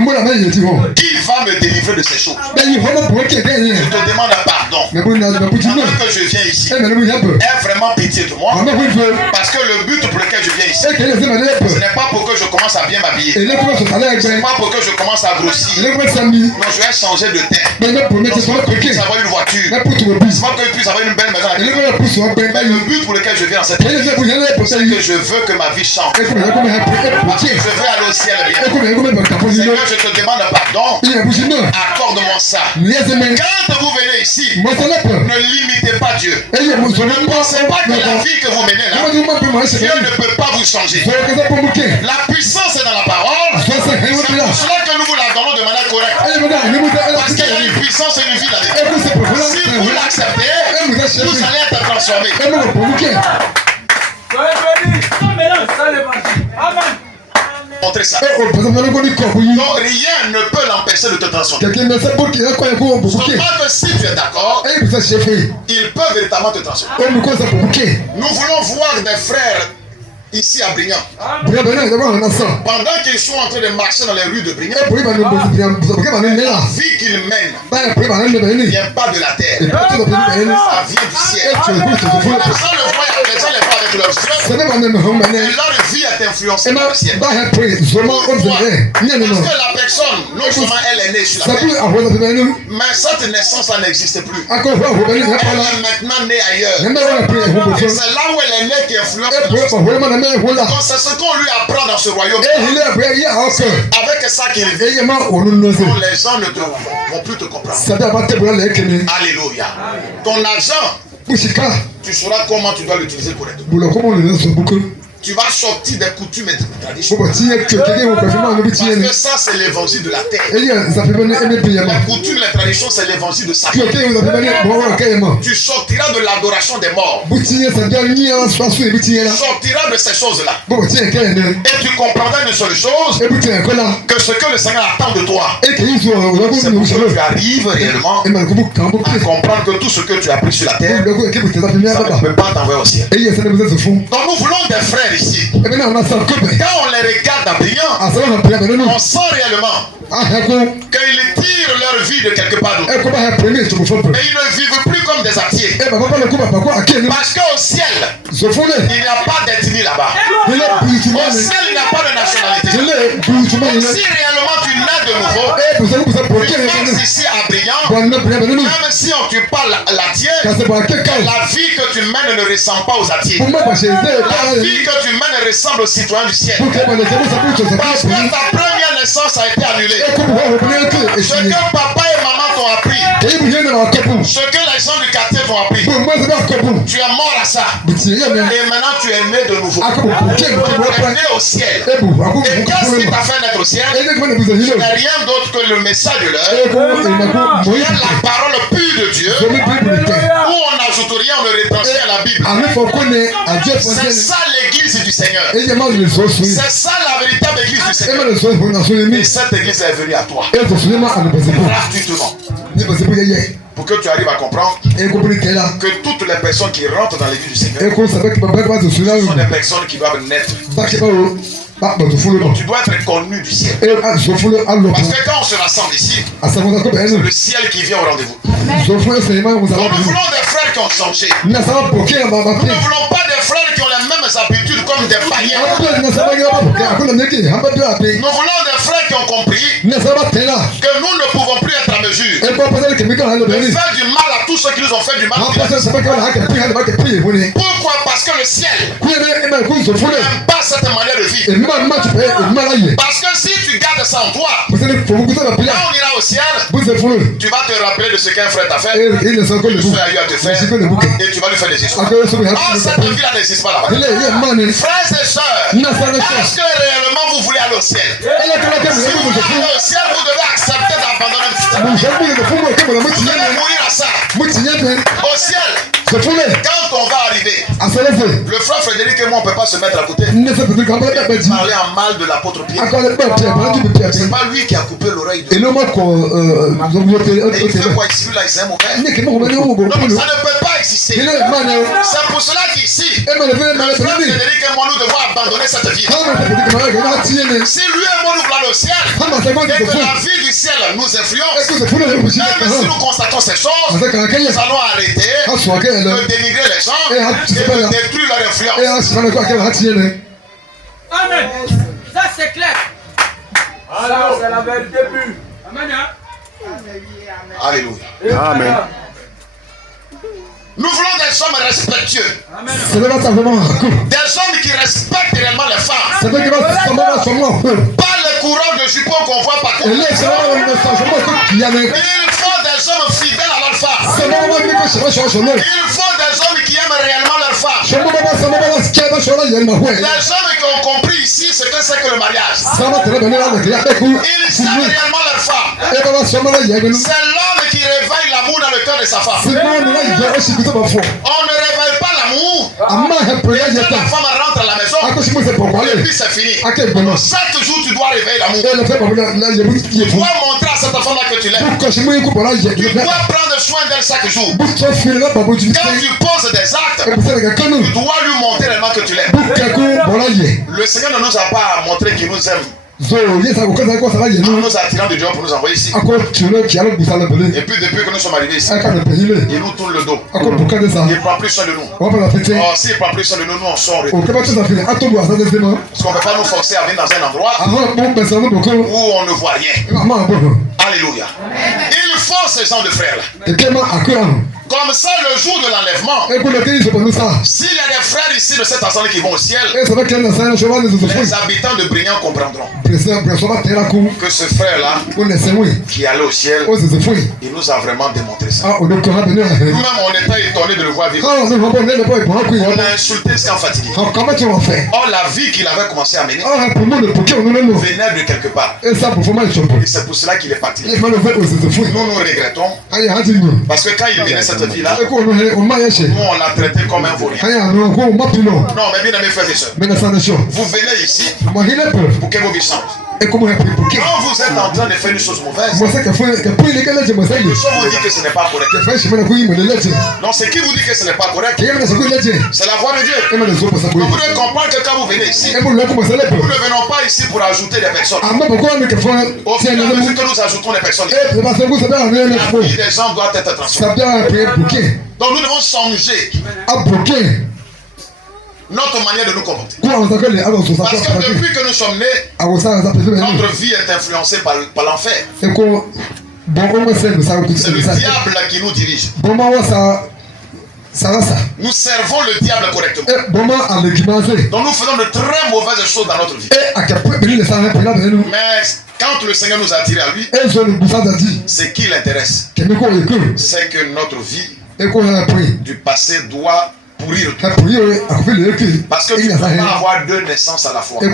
Qui va me délivrer de ces choses? Je te demande pardon. Pendant que je viens ici, aie vraiment pitié de moi. Parce que le but pour lequel je viens ici, ce n'est pas pour que je commence à bien m'habiller. Ce n'est pas pour que je commence à grossir. Non, je vais changer de terre. Non, c'est pas que je puisse avoir une voiture. C'est pas que je puisse avoir une belle maison. Mais le but pour lequel je viens en cette église, c'est que je veux que ma vie change. Parce que je veux aller au ciel bien. Seigneur, je te demande pardon. Accorde accorde-moi ça. Quand vous venez ici, ne limitez pas Dieu. Ne pensez pas que la vie que vous menez là, Dieu ne peut pas vous changer. La puissance est dans la parole. C'est pour cela que nous vous la donnons de manière correcte. Parce qu'il y a une puissance et une vie là-dedans. Si vous l'acceptez, vous allez être transformés. Montrez ça. Donc rien ne peut l'empêcher de te transformer. Seulement que si tu es d'accord, il peut véritablement te transformer. Nous voulons voir des frères ici à Brignan. Pendant qu'ils sont en train de marcher dans les rues de Brignan, la vie qu'ils mènent ne vient pas de la terre. Ça vient du ciel. Les gens les voient avec leurs yeux. Et leur vie est influencée par le ciel. Pourquoi? Parce que la personne, non seulement elle est née sur la terre, mais cette naissance n'existe plus. Elle est maintenant née ailleurs. Et c'est là où elle est née qui influence le donc c'est ce qu'on lui apprend dans ce royaume. Avec ça qu'il vit, les gens ne vont plus te comprendre. Alléluia. Ton argent, tu sauras comment tu dois l'utiliser correctement. Tu vas sortir des coutumes et des traditions. Parce que ça, c'est l'évangile de la terre. Les coutumes et les traditions, c'est l'évangile de Satan. Tu sortiras de l'adoration des morts. Tu sortiras de ces choses-là. Et tu comprendras une seule chose, que ce que le Seigneur attend de toi, c'est pour que tu arrives réellement à comprendre que tout ce que tu as appris sur la terre, ça ne peut pas t'envoyer au ciel. Donc nous voulons des frères ici. Quand on les regarde à Brignan, on sent réellement qu'ils tirent leur vie de quelque part d'autre. Et ils ne vivent plus comme des artiers. Parce qu'au ciel, il n'y a pas d'ethnie là-bas. Au ciel, il n'y a pas de nationalité. Si réellement tu nais de nouveau, tu passes ici à Brignan, même si on tue pas la tienne, la vie que tu mènes ne ressemble pas aux artiers. La vie que tu mènes ressemble aux citoyens du ciel. Parce que ta première naissance a été annulée. Ce que papa et maman t'ont appris, ce que les gens du quartier t'ont appris, tu es mort à ça. Et maintenant tu es né de nouveau. Tu es né au ciel. Et qu'est-ce qui t'a fait naître au ciel? Ce n'est rien d'autre que le message de l'heure. Il y a la parole pure de Dieu, où on n'ajoute rien, on le retranscrit à la Bible. C'est ça l'église du Seigneur. C'est ça la véritable église du Seigneur. Et cette église est venue à toi gratuitement. Pour que tu arrives à comprendre que toutes les personnes qui rentrent dans l'église du Seigneur sont des personnes qui doivent naître. Donc tu dois être connu du ciel. Parce que quand on se rassemble ici, c'est le ciel qui vient au rendez-vous. Donc nous voulons des frères qui ont changé. Nous ne voulons pas des frères qui ont les mêmes habitudes comme des païens. Nous voulons des frères qui ont compris que nous ne pouvons plus être à mesure de faire du mal à tous ceux qui nous ont fait du mal. Pourquoi? Parce que le ciel n'aime pas cette manière de vivre. Parce que si tu gardes ça en toi, quand on ira au ciel, tu vas te rappeler de ce qu'un frère t'a fait, le frère a eu à te faire, et tu vas lui faire des histoires. Oh, cette vie-là n'existe pas là-bas. Frères et sœurs, est-ce que réellement vous voulez aller au ciel? Si vous voulez aller au ciel, vous devez accepter d'abandonner le système. Vous devez mourir à ça. Au ciel, quand on va arriver, le frère Frédéric et moi, on ne peut pas se mettre à côté. Parler en mal de l'apôtre Pierre. C'est pas lui qui a coupé l'oreille de lui. Et il fait quoi ici? Là, il s'est mauvais. Donc ça ne peut pas exister. C'est pour cela qu'ici, le frère Frédéric et moi, nous devons abandonner cette vie. Si lui et moi nous voulons aller au ciel, et que la vie du ciel nous influence, même si nous constatons ces choses, nous allons arrêter de dénigrer les gens et de détruire leur influence. Amen. Ça c'est clair. Ça c'est la vérité pure. Amen. Alléluia. Amen. Nous voulons des hommes respectueux. Amen. Des hommes qui respectent réellement les femmes. Pas les les coureurs de jupons qu'on voit partout. Il faut des hommes fidèles à leur femme. Il faut des hommes qui aiment réellement leur femme. Des hommes qui ont compris ici ce que c'est que le mariage. Ils aiment réellement leur femme. C'est l'homme qui réveille l'amour dans le cœur de sa femme. On ne réveille pas l'amour. Quand la femme rentre à la maison, et puis c'est fini. 7 jours, tu dois réveiller l'amour. Tu dois montrer à cette femme-là que tu l'aimes. Tu dois prendre soin d'elle chaque jour. Quand tu poses des actes, tu dois lui montrer réellement que tu l'aimes. Le Seigneur ne nous a pas montré qu'il nous aime en nous attirant de Dieu pour nous envoyer ici. Et puis depuis que nous sommes arrivés ici, il nous tourne le dos. Il ne prend plus soin de nous. S'il ne prend plus soin de nous, nous on sort. Parce qu'on ne peut pas nous forcer à venir dans un endroit où on ne voit rien. Alléluia. Il faut ce genre de frères-là. Comme ça, le jour de l'enlèvement, s'il y a des frères ici de cette assemblée qui vont au ciel, les habitants de Brignan comprendront que ce frère-là, qui allait au ciel, il nous a vraiment démontré ça. Nous-mêmes, on était étonnés de le voir vivre. On a insulté ce qu'en fatigué. Or, la vie qu'il avait commencé à mener venait de quelque part. Et c'est pour cela qu'il est parti. Nous nous regrettons. Parce que quand il menait cette vie-là, nous on l'a traité comme un vaurien. Non, mais bien aimés frères et sœurs, vous venez ici pour que vos vies changent. Quand vous êtes en train de faire une chose mauvaise, vous dit que ce n'est pas correct. Non, c'est qui vous dit que ce n'est pas correct? C'est la voix de Dieu. Vous devez comprendre que quand vous venez ici, nous ne venons pas ici pour ajouter des personnes. Au fur et à mesure que nous ajoutons des personnes, la vie des gens doit être transformée. Donc nous devons changer notre manière de nous comporter. Parce que depuis que nous sommes nés, notre vie est influencée par l'enfer. C'est le diable qui nous dirige. Nous servons le diable correctement. Donc nous faisons de très mauvaises choses dans notre vie. Mais quand le Seigneur nous a attirés à lui, ce qui l'intéresse, c'est que notre vie du passé doit pourrir. Parce que tu ne peux pas avoir deux naissances à la fois. Il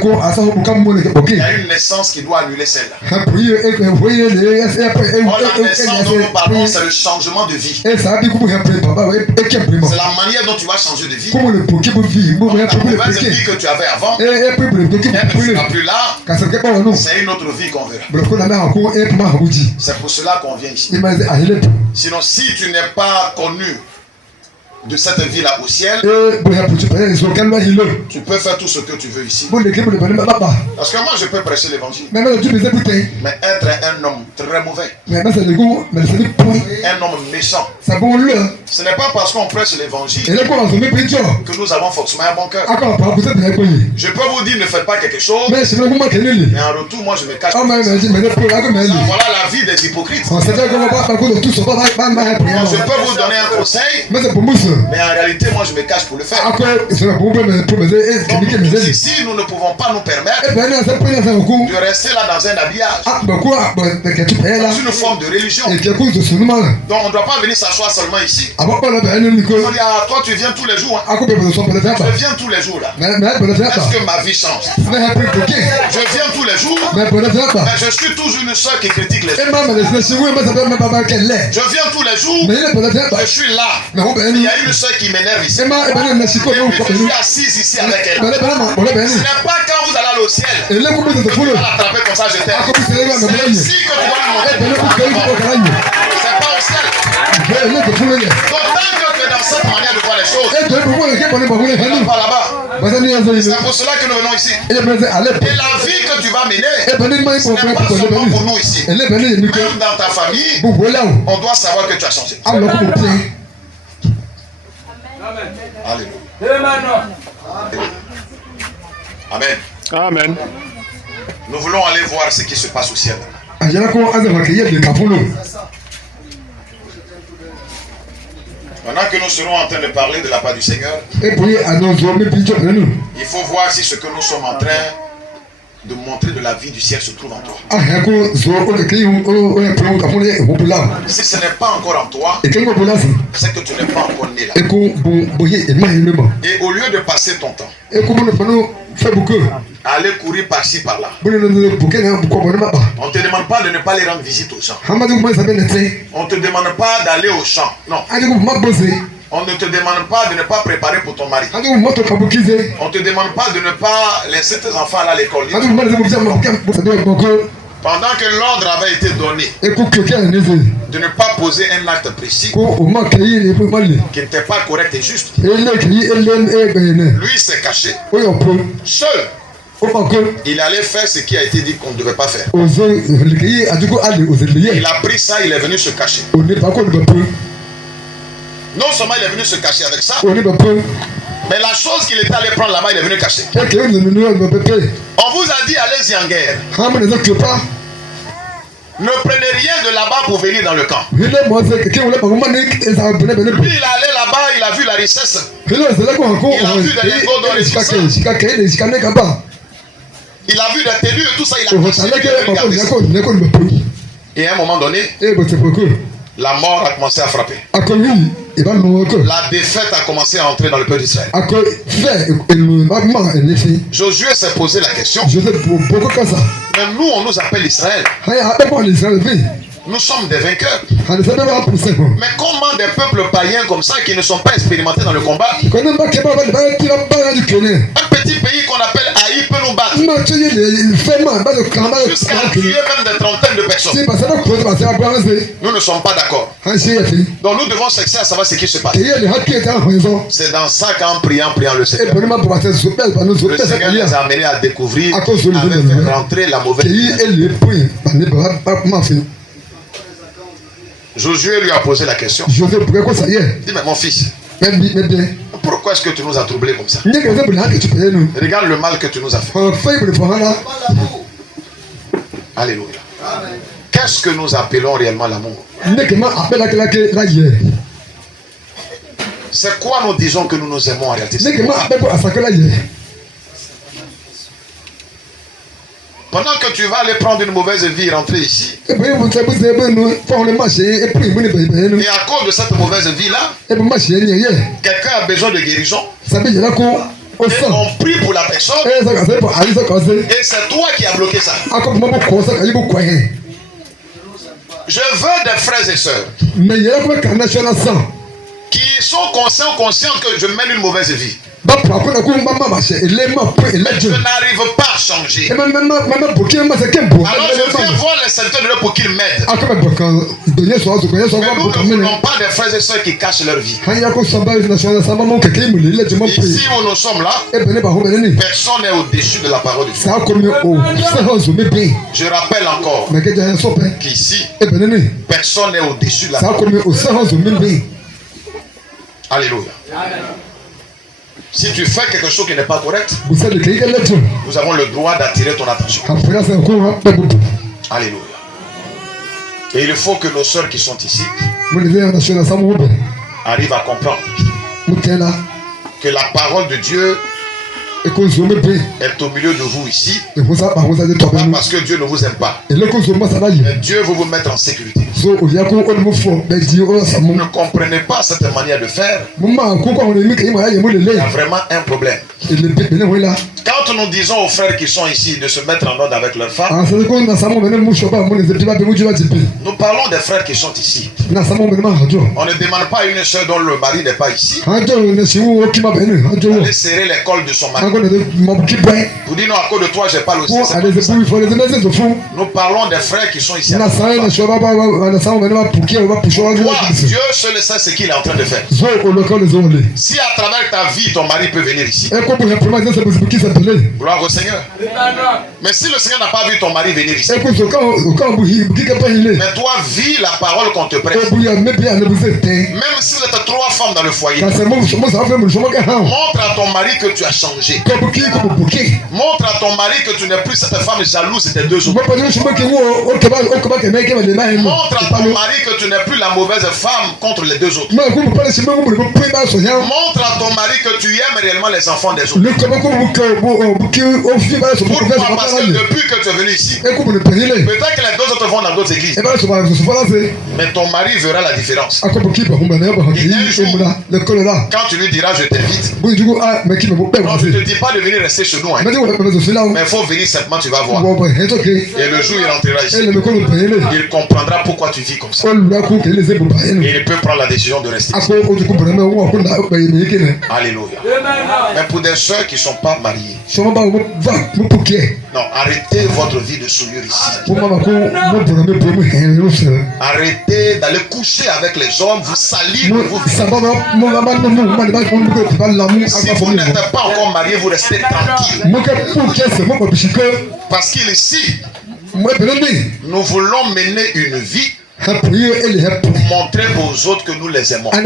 y a une naissance qui doit annuler celle-là. La naissance dont nous parlons, c'est le changement de vie. C'est la manière dont tu vas changer de vie. La mauvaise vie que tu avais avant, tu n'as plus là. C'est une autre vie qu'on verra. C'est pour cela qu'on vient ici. Sinon, si tu n'es pas connu de cette vie-là au ciel, tu peux faire tout ce que tu veux ici. Parce que moi je peux prêcher l'évangile, mais être un homme très mauvais, un homme méchant, ce n'est pas parce qu'on prêche l'évangile que nous avons forcément un bon cœur. Je peux vous dire ne faites pas quelque chose, mais en retour moi je me cache. Voilà la vie des hypocrites. Je peux vous donner un conseil, mais en réalité, moi je me cache pour le faire. Donc, ici, nous ne pouvons pas nous permettre de rester là dans un habillage, dans une forme de religion. Donc on ne doit pas venir s'asseoir seulement ici. On dit, toi tu viens tous les jours. Je viens tous les jours là. Est-ce que ma vie change? Je viens tous les jours, mais je suis toujours une soeur qui critique les autres. Je viens tous les jours, je suis là. Il y a une soeur qui m'énerve ici. Et je suis assise ici avec elle. Ce n'est pas quand vous allez au ciel que tu vas l'attraper comme ça, je t'aime. C'est ici que tu dois lui montrer. C'est pas au ciel. Donc tant que tu es dans cette manière de voir les choses, tu ne vas pas là-bas. C'est pour cela que nous venons ici. Et la vie que tu vas mener, ce n'est pas seulement pour nous ici. Même dans ta famille, on doit savoir que tu as changé. Alléluia. Amen. Amen. Nous voulons aller voir ce qui se passe au ciel. Maintenant que nous serons en train de parler de la part du Seigneur, il faut voir si ce que nous sommes en train de montrer de la vie du ciel se trouve en toi. Si ce n'est pas encore en toi, c'est que tu n'es pas encore né là. Et au lieu de passer ton temps à aller courir par-ci par-là, on ne te demande pas de ne pas aller rendre visite aux gens. On ne te demande pas d'aller au champ. Non. On ne te demande pas de ne pas préparer pour ton mari. On ne te demande pas de ne pas laisser tes enfants aller à l'école. Pendant que l'ordre avait été donné de ne pas poser un acte précis qui n'était pas correct et juste, lui s'est caché seul. Il allait faire ce qui a été dit qu'on ne devait pas faire. Il a pris ça, il est venu se cacher. Non seulement il est venu se cacher avec ça, mais la chose qu'il était allé prendre là-bas, il est venu cacher. On vous a dit allez-y en guerre. Ne prenez rien de là-bas pour venir dans le camp. Lui, il est allé là-bas, il a vu la richesse. Il a vu des lingots dans les puissants. Il a vu des tenues et tout ça, il a caché. Et à un moment donné, la mort a commencé à frapper. La défaite a commencé à entrer dans le peuple d'Israël. Josué s'est posé la question. Même nous, on nous appelle Israël. Nous sommes des vainqueurs. Mais comment des peuples païens comme ça qui ne sont pas expérimentés dans le combat, un petit pays qu'on appelle Haï peut nous battre jusqu'à tuer même des trentaines de personnes? Nous ne sommes pas d'accord. Donc nous devons chercher à savoir ce qui se passe. C'est dans ça qu'en priant le Seigneur, le Seigneur les a amenés à découvrir, à faire rentrer la mauvaise vie. Josué lui a posé la question. Dis, mais mon fils, pourquoi est-ce que tu nous as troublés comme ça? Regarde le mal que tu nous as fait. Alléluia. Qu'est-ce que nous appelons réellement l'amour? C'est quoi nous disons que nous nous aimons en réalité? Pendant que tu vas aller prendre une mauvaise vie et rentrer ici, et à cause de cette mauvaise vie-là, quelqu'un a besoin de guérison. Et on prie pour la personne. Et c'est toi qui as bloqué ça. Je veux des frères et sœurs qui sont conscients que je mène une mauvaise vie. Je n'arrive pas à changer. Alors je viens voir les serviteurs de Dieu pour qu'ils m'aident. Mais nous ne voulons pas des frères et sœurs qui cachent leur vie. Ici où nous sommes là, personne n'est au-dessus de la parole de Dieu. Je rappelle encore qu'ici, personne n'est au-dessus de la parole de Dieu. Alléluia. Si tu fais quelque chose qui n'est pas correct, nous avons le droit d'attirer ton attention. Alléluia. Et il faut que nos sœurs qui sont ici arrivent à comprendre que la parole de Dieu est au milieu de vous ici, pas parce que Dieu ne vous aime pas, mais Dieu veut vous mettre en sécurité. Vous ne comprenez pas cette manière de faire, il y a vraiment un problème. Quand nous disons aux frères qui sont ici de se mettre en ordre avec leurs femmes, nous parlons des frères qui sont ici. On ne demande pas à une soeur dont le mari n'est pas ici d'aller serrer les cols de son mari. Vous dites non, à cause de toi, j'ai pas le sexe. Nous parlons des frères qui sont ici. Toi, Dieu seul sait ce qu'il est en train de faire. Si à travers ta vie, ton mari peut venir ici, gloire au Seigneur. Mais si le Seigneur n'a pas vu ton mari venir ici, mais toi, vis la parole qu'on te prête. Même si vous êtes 3 femmes dans le foyer, montre à ton mari que tu as changé. Montre à ton mari que tu n'es plus cette femme jalouse et tes deux autres. Montre à ton mari que tu n'es plus la mauvaise femme contre les deux autres. Montre à ton mari que tu aimes réellement les enfants des autres. Pourquoi? Parce que depuis que tu es venu ici, peut-être que les deux autres vont dans d'autres églises, mais ton mari verra la différence. Et un jour, quand tu lui diras je t'invite, non, je ne te dis pas de venir rester chez nous, hein. Mais il faut venir simplement, tu vas voir. Et le jour il rentrera ici, il comprendra pourquoi tu vis comme ça. Et il peut prendre la décision de rester ici. Alléluia. Mais pour des soeurs qui ne sont pas mariées, non, arrêtez votre vie de souillure ici. Arrêtez d'aller coucher avec les hommes, vous salir de vous. Si vous n'êtes pas encore marié, vous restez tranquille. Parce qu'ici, nous voulons mener une vie pour montrer aux autres que nous les aimons. On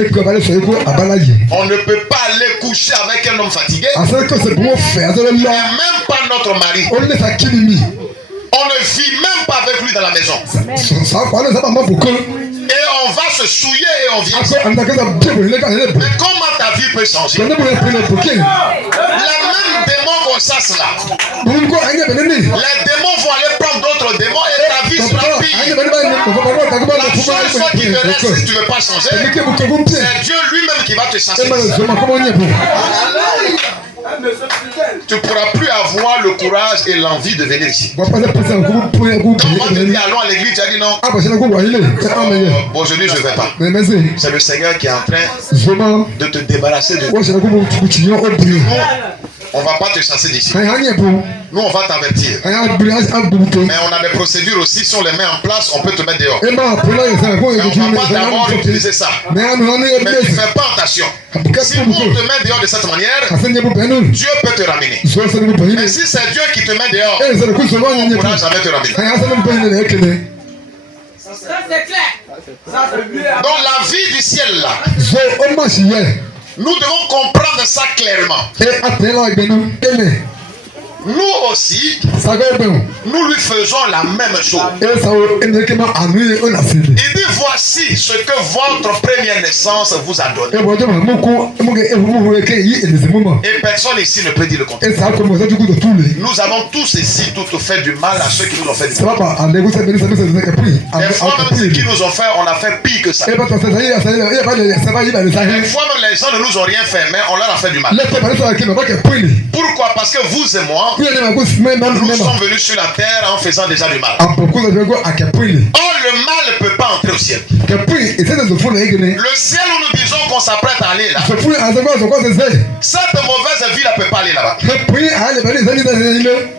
ne peut pas aller coucher avec un homme fatigué, même pas notre mari. On ne vit même pas avec lui dans la maison. Et on va se souiller et on vient. Mais comment ta vie peut changer? Les mêmes démons vont s'asseoir là. Les démons vont aller prendre d'autres démons et ta vie sera pire. La seule chose qui te reste si tu ne veux pas changer, c'est Dieu lui-même qui va te changer. Tu ne pourras plus avoir le courage et l'envie de venir ici. Quand on te dit allons à l'église, tu as dit non. Bon, aujourd'hui je ne vais pas. C'est le Seigneur qui est en train de te débarrasser de tout. On ne va pas te chasser d'ici. Nous, on va t'avertir. Mais on a des procédures aussi. Si on les met en place, on peut te mettre dehors. Mais on ne va pas d'abord utiliser ça. Mais ne fais pas attention. Si on te met dehors de cette manière, Dieu peut te ramener. Mais si c'est Dieu qui te met dehors, on ne pourra jamais te ramener. Ça c'est clair. Donc la vie du ciel là, nous devons comprendre ça clairement. Nous aussi, nous lui faisons la même chose. Il dit voici ce que votre première naissance vous a donné. Et personne ici ne peut dire le contraire. Nous avons tous ici tout fait du mal à ceux qui nous ont fait du mal. Des fois même ceux qui nous ont fait, on a fait pire que ça. Des fois même les gens ne nous ont rien fait, mais on leur a fait du mal. Pourquoi? Parce que vous et moi, nous sommes venus sur la terre en faisant déjà du mal. Or, le mal ne peut pas entrer au ciel. Le ciel où nous disons qu'on s'apprête à aller là, cette mauvaise vie ne peut pas aller là-bas.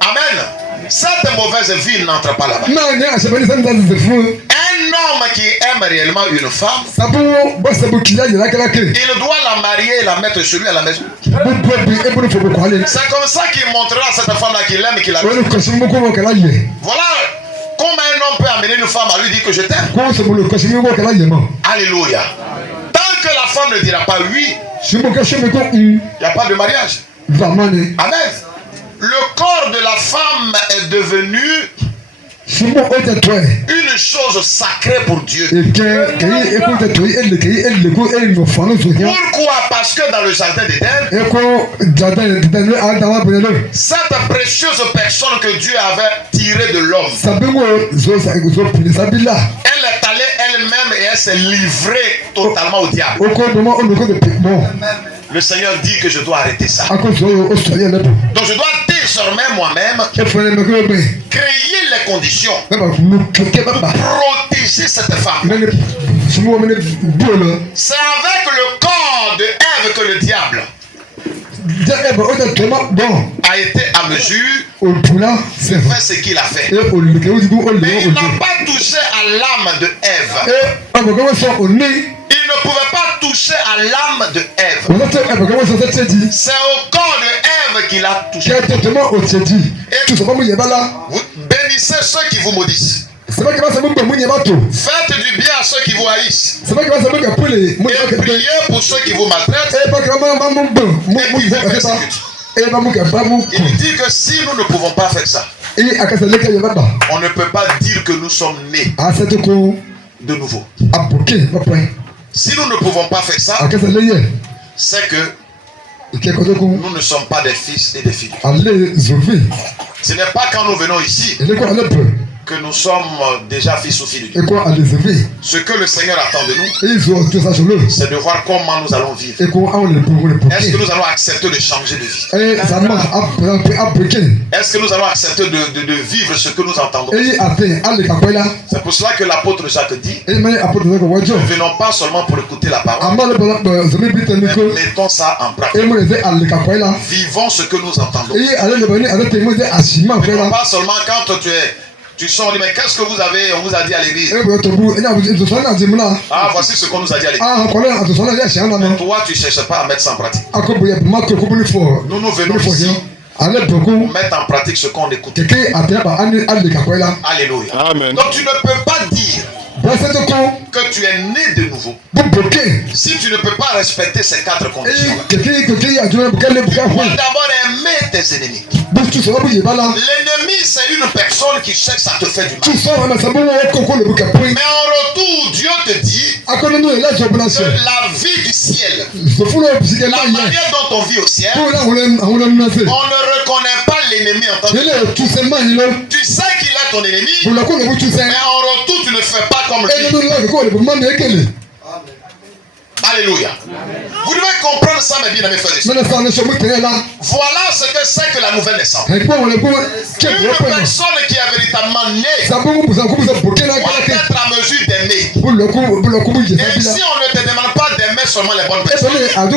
Amen. Cette mauvaise vie n'entre pas là-bas. Un homme qui aime réellement une femme, il doit la marier et la mettre chez lui à la maison. C'est comme ça qu'il montrera à cette femme-là qu'il aime et qu'il a. Voilà comment un homme peut amener une femme à lui dire que je t'aime. Alléluia. Tant que la femme ne dira pas oui, il n'y a pas de mariage. Amen. Le corps de la femme est devenu une chose sacrée pour Dieu. Pourquoi? Parce que dans le jardin d'Éden, cette précieuse personne que Dieu avait tirée de l'homme, elle est allée elle-même et elle s'est livrée totalement au diable. Le Seigneur dit que je dois arrêter ça. Donc je dois désormais moi-même créer les conditions pour protéger cette femme. C'est avec le corps de Ève que le diable a été à mesure de faire ce qu'il a fait. Mais il n'a pas touché à l'âme de Ève. Il ne pouvait pas toucher à l'âme de Ève. C'est au corps de Ève qu'il a touché. Et vous bénissez ceux qui vous maudissent. Faites du bien à ceux qui vous haïssent. Et priez pour ceux qui vous maltraitent et qui vous persécutent. Il dit que si nous ne pouvons pas faire ça, on ne peut pas dire que nous sommes nés de nouveau. Si nous ne pouvons pas faire ça, c'est que nous ne sommes pas des fils et des filles. Ce n'est pas quand nous venons ici que nous sommes déjà fils ou filles de Dieu. Ce que le Seigneur attend de nous, c'est de voir comment nous allons vivre. Est-ce que nous allons accepter de changer de vie? Est-ce que nous allons accepter de vivre ce que nous entendons? C'est pour cela que l'apôtre Jacques dit, ne venons pas seulement pour écouter la parole, mais mettons ça en pratique. Vivons ce que nous entendons. Ne venons pas seulement quand tu sors, on dit, mais qu'est-ce que vous avez, on vous a dit à l'église? Ah, voici ce qu'on nous a dit à l'église. Mais toi, tu ne cherches pas à mettre ça en pratique. Nous venons ici pour mettre en pratique ce qu'on écoute. Alléluia. Amen. Donc tu ne peux pas dire que tu es né de nouveau si tu ne peux pas respecter ces 4 conditions. Tu dois d'abord aimer tes ennemis. L'ennemi, c'est une personne qui cherche à te faire du mal. Mais en retour, Dieu te dit que la vie du ciel, la manière dont on vit au ciel, on ne reconnaît pas l'ennemi en tant que tel. Tu sais qu'il est ton ennemi, mais en retour, tu ne fais pas comme lui. Alléluia. Vous devez comprendre ça, mes bien-aimés frères et sœurs. Voilà ce que c'est que la nouvelle naissance. Une personne qui est véritablement née doit être à mesure d'aimer. Et si on ne te demande pas d'aimer seulement les bonnes personnes, mais on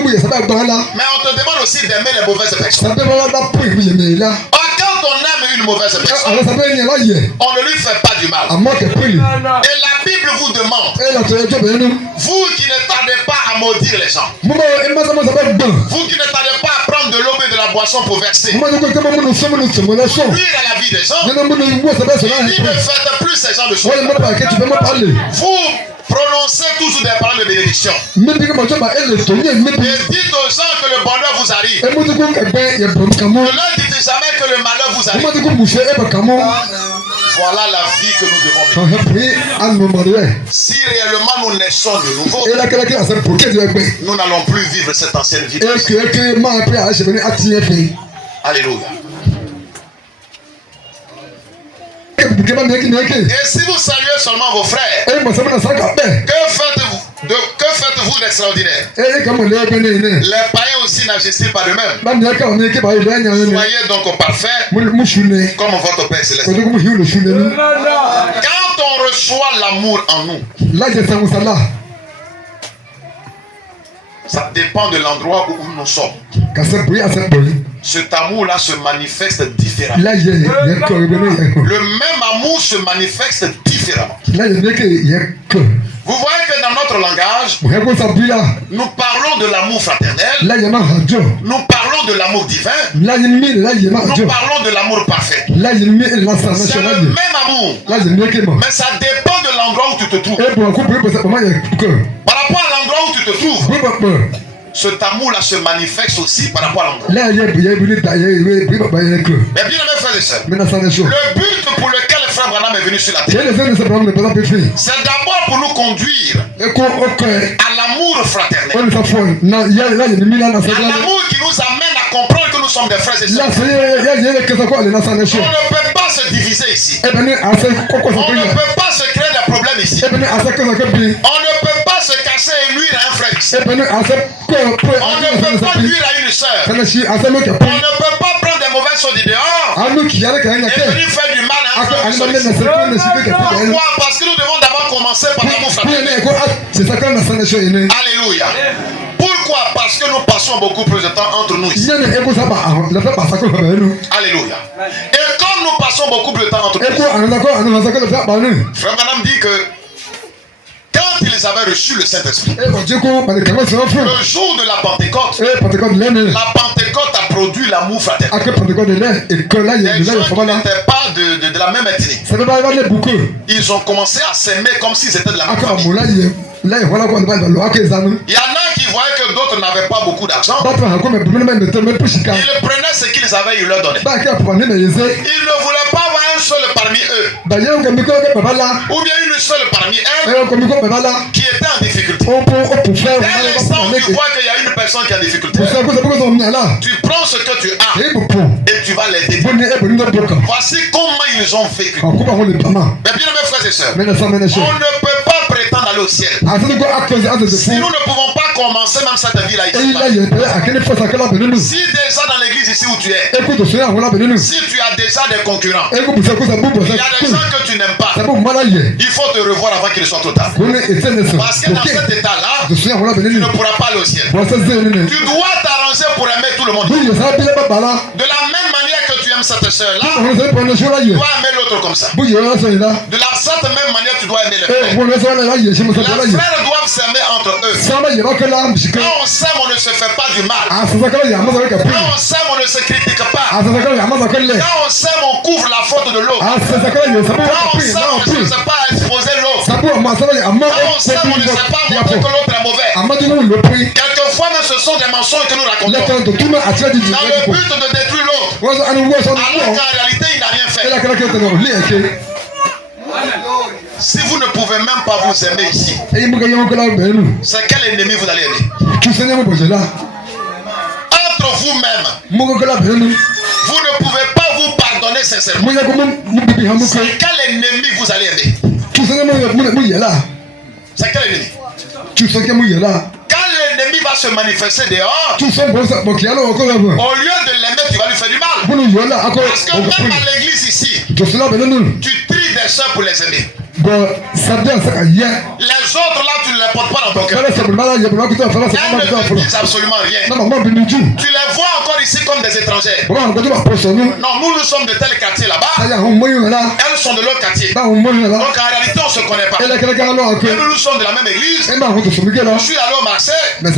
te demande aussi d'aimer les mauvaises personnes. Quand on aime une mauvaise personne, on ne lui fait pas du mal. Et la Bible vous demande, vous qui ne tardez pas à maudire les gens, vous qui ne tardez pas à prendre de l'eau et de la boisson pour verser, nuire à la vie des gens, il ne faites plus ces gens de choses. Vous prononcez toujours des paroles de bénédiction. Et dites aux gens que le bonheur vous arrive. Ne leur dites jamais que le malheur vous arrive. Voilà la vie que nous devons vivre. Si réellement nous naissons de nouveau, nous n'allons plus vivre cette ancienne vie. Alléluia. Et si vous saluez seulement vos frères, que faites-vous d'extraordinaire? Les païens aussi n'agissent pas de même. Soyez donc parfaits comme votre Père Céleste. Quand on reçoit l'amour en nous, ça dépend de l'endroit où nous sommes. Cet amour-là se manifeste différemment. Le même amour se manifeste différemment. Vous voyez que dans notre langage, nous parlons de l'amour fraternel, nous parlons de l'amour divin, nous parlons de l'amour parfait. C'est le même amour, mais ça dépend de l'endroit où tu te trouves. Par rapport à l'endroit où tu te trouves, cet amour-là se manifeste aussi par rapport à l'endroit. Mais bien aimés frères et sœurs, le but pour lequel le frère Branham est venu sur la terre, c'est d'abord pour nous conduire à l'amour fraternel, à l'amour qui nous amène à comprendre que nous sommes des frères et sœurs. On ne peut pas se diviser ici. On ne peut pas se créer des problèmes ici. On ne peut pas se casser et nuire à un frère ici. On ne peut pas nuire à une sœur. On ne peut pas prendre des mauvaises choses du dehors et venir faire du mal à un frère. Pourquoi? Parce que nous devons d'abord commencer par l'amour fraternel. Alléluia. Pourquoi? Parce que nous passons beaucoup plus de temps entre nous ici. Alléluia. Et comme nous passons beaucoup plus de temps entre nous ici, Frère Branham dit que quand ils avaient reçu le Saint-Esprit, le jour de la Pentecôte, la Pentecôte a produit l'amour fraternel. Les gens qui n'étaient pas de la même ethnie, ils ont commencé à s'aimer comme s'ils étaient de la même famille. Il y en a qui voyaient que d'autres n'avaient pas beaucoup d'argent, ils prenaient ce qu'ils avaient, ils leur donnaient. Ils ne voulaient pas avoir un seul parmi eux, ou bien une seule parmi elles, qui était en difficulté. Dès l'instant où tu vois qu'il y a une personne qui est en difficulté, tu prends ce que tu as et tu vas l'aider. Voici comment ils ont vécu. Mais bien mes frères et sœurs, on ne peut pas prétendre aller au ciel si nous ne pouvons pas commencer même cette vie-là ici. Si déjà dans l'église ici où tu es, si tu as déjà des concurrents, il y a des gens que tu n'aimes pas, il faut te revoir avant qu'il soit trop tard. Parce que dans cet état-là, tu ne pourras pas aller au ciel. Tu dois t'arranger pour aimer tout le monde. De la même manière que tu aimes cette soeur-là, tu dois aimer l'autre comme ça. De la cette même manière, tu dois aimer le frère. Les frères doivent s'aimer entre eux. Quand on s'aime, on ne se fait pas du mal. Quand on s'aime, on ne se critique pas. Quand on s'aime, on couvre la faute de l'autre. Quand on s'aime, on ne se sait pas exposer l'autre. Quand on s'aime, on ne sait pas montrer que l'autre est mauvais. Quelquefois, même ce sont des mensonges que nous racontons dans le but de détruire l'autre, alors qu'en réalité, il n'a rien fait. Si vous ne pouvez même pas vous aimer ici, c'est quel ennemi vous allez aimer? Entre vous-même, vous ne pouvez pas vous pardonner sincèrement. C'est quel ennemi vous allez aimer? C'est quel ennemi? Quand l'ennemi va se manifester dehors, au lieu de l'aimer, tu vas lui faire du mal. Parce que même à l'église ici, tu tries des soeurs pour les aimer. Les autres là, tu ne les portes pas dans ton cœur. Elles ne disent absolument rien. Tu les vois encore ici comme des étrangers. Non, nous sommes de tel quartier là-bas. Elles sont de l'autre quartier. Donc en réalité, on ne se connaît pas. Et nous sommes de la même église. Je suis allé au marché. La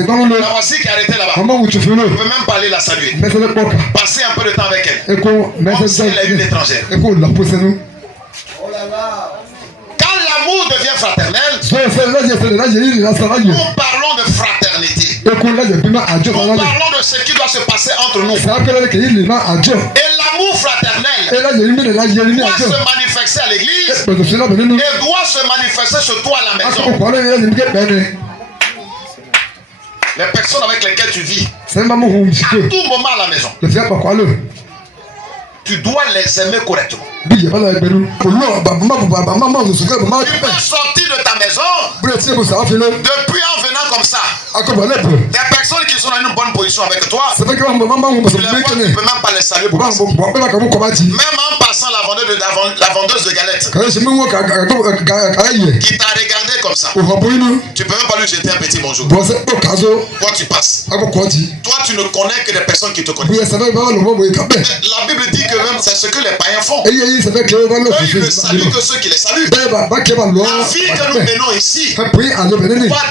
voici qui est arrêtée là-bas. Je ne peux même pas aller la saluer. Passer un peu de temps avec elle. Comme si elle est une étrangère. Quand l'amour devient fraternel, nous parlons de fraternité. Nous parlons de ce qui doit se passer entre nous. Et l'amour fraternel doit se manifester à l'église et doit se manifester sur toi à la maison. Les personnes avec lesquelles tu vis, à tout moment à la maison, tu dois les aimer correctement. Tu peux sortir de ta maison depuis en venant comme ça. Des personnes qui sont dans une bonne position avec toi, tu les vois, tu ne peux même pas les saluer pour passer. Même en passant la vendeuse de galettes qui t'a regardé comme ça, tu ne peux même pas lui jeter un petit bonjour. Toi tu passes. Toi tu ne connais que des personnes qui te connaissent. La Bible dit que même c'est ce que les païens font. Eux, ils ne saluent que ceux qui les saluent. La vie que nous menons ici doit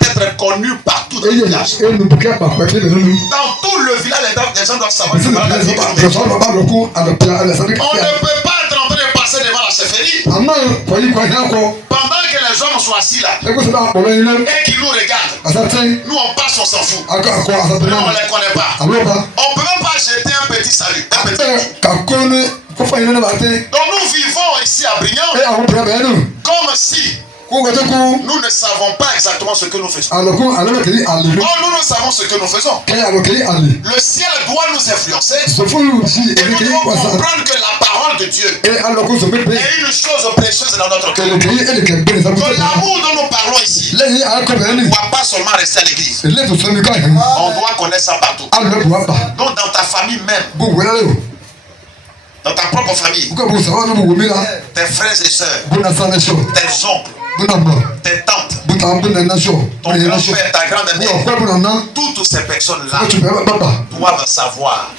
être connue partout dans le village. Dans tout le village, les gens doivent savoir que la vie que nous menons. On ne peut pas être en train de passer devant la chefferie pendant que les hommes sont assis là et qu'ils nous regardent. Nous on passe, on s'en fout. Nous on ne les connaît pas. On ne peut même pas jeter un petit salut. Donc nous vivons ici à Brignan comme si nous ne savons pas exactement ce que nous faisons. Nous savons ce que nous faisons. Le ciel doit nous influencer et nous devons comprendre que la parole de Dieu est une chose précieuse dans notre cœur. Que l'amour dont nous parlons ici ne doit pas seulement rester à l'église. On doit connaître ça partout. Donc dans ta famille même, dans ta propre famille, tes frères et sœurs, tes oncles, tes tantes, ton grand-père, ta grand-mère, toutes ces personnes-là doivent savoir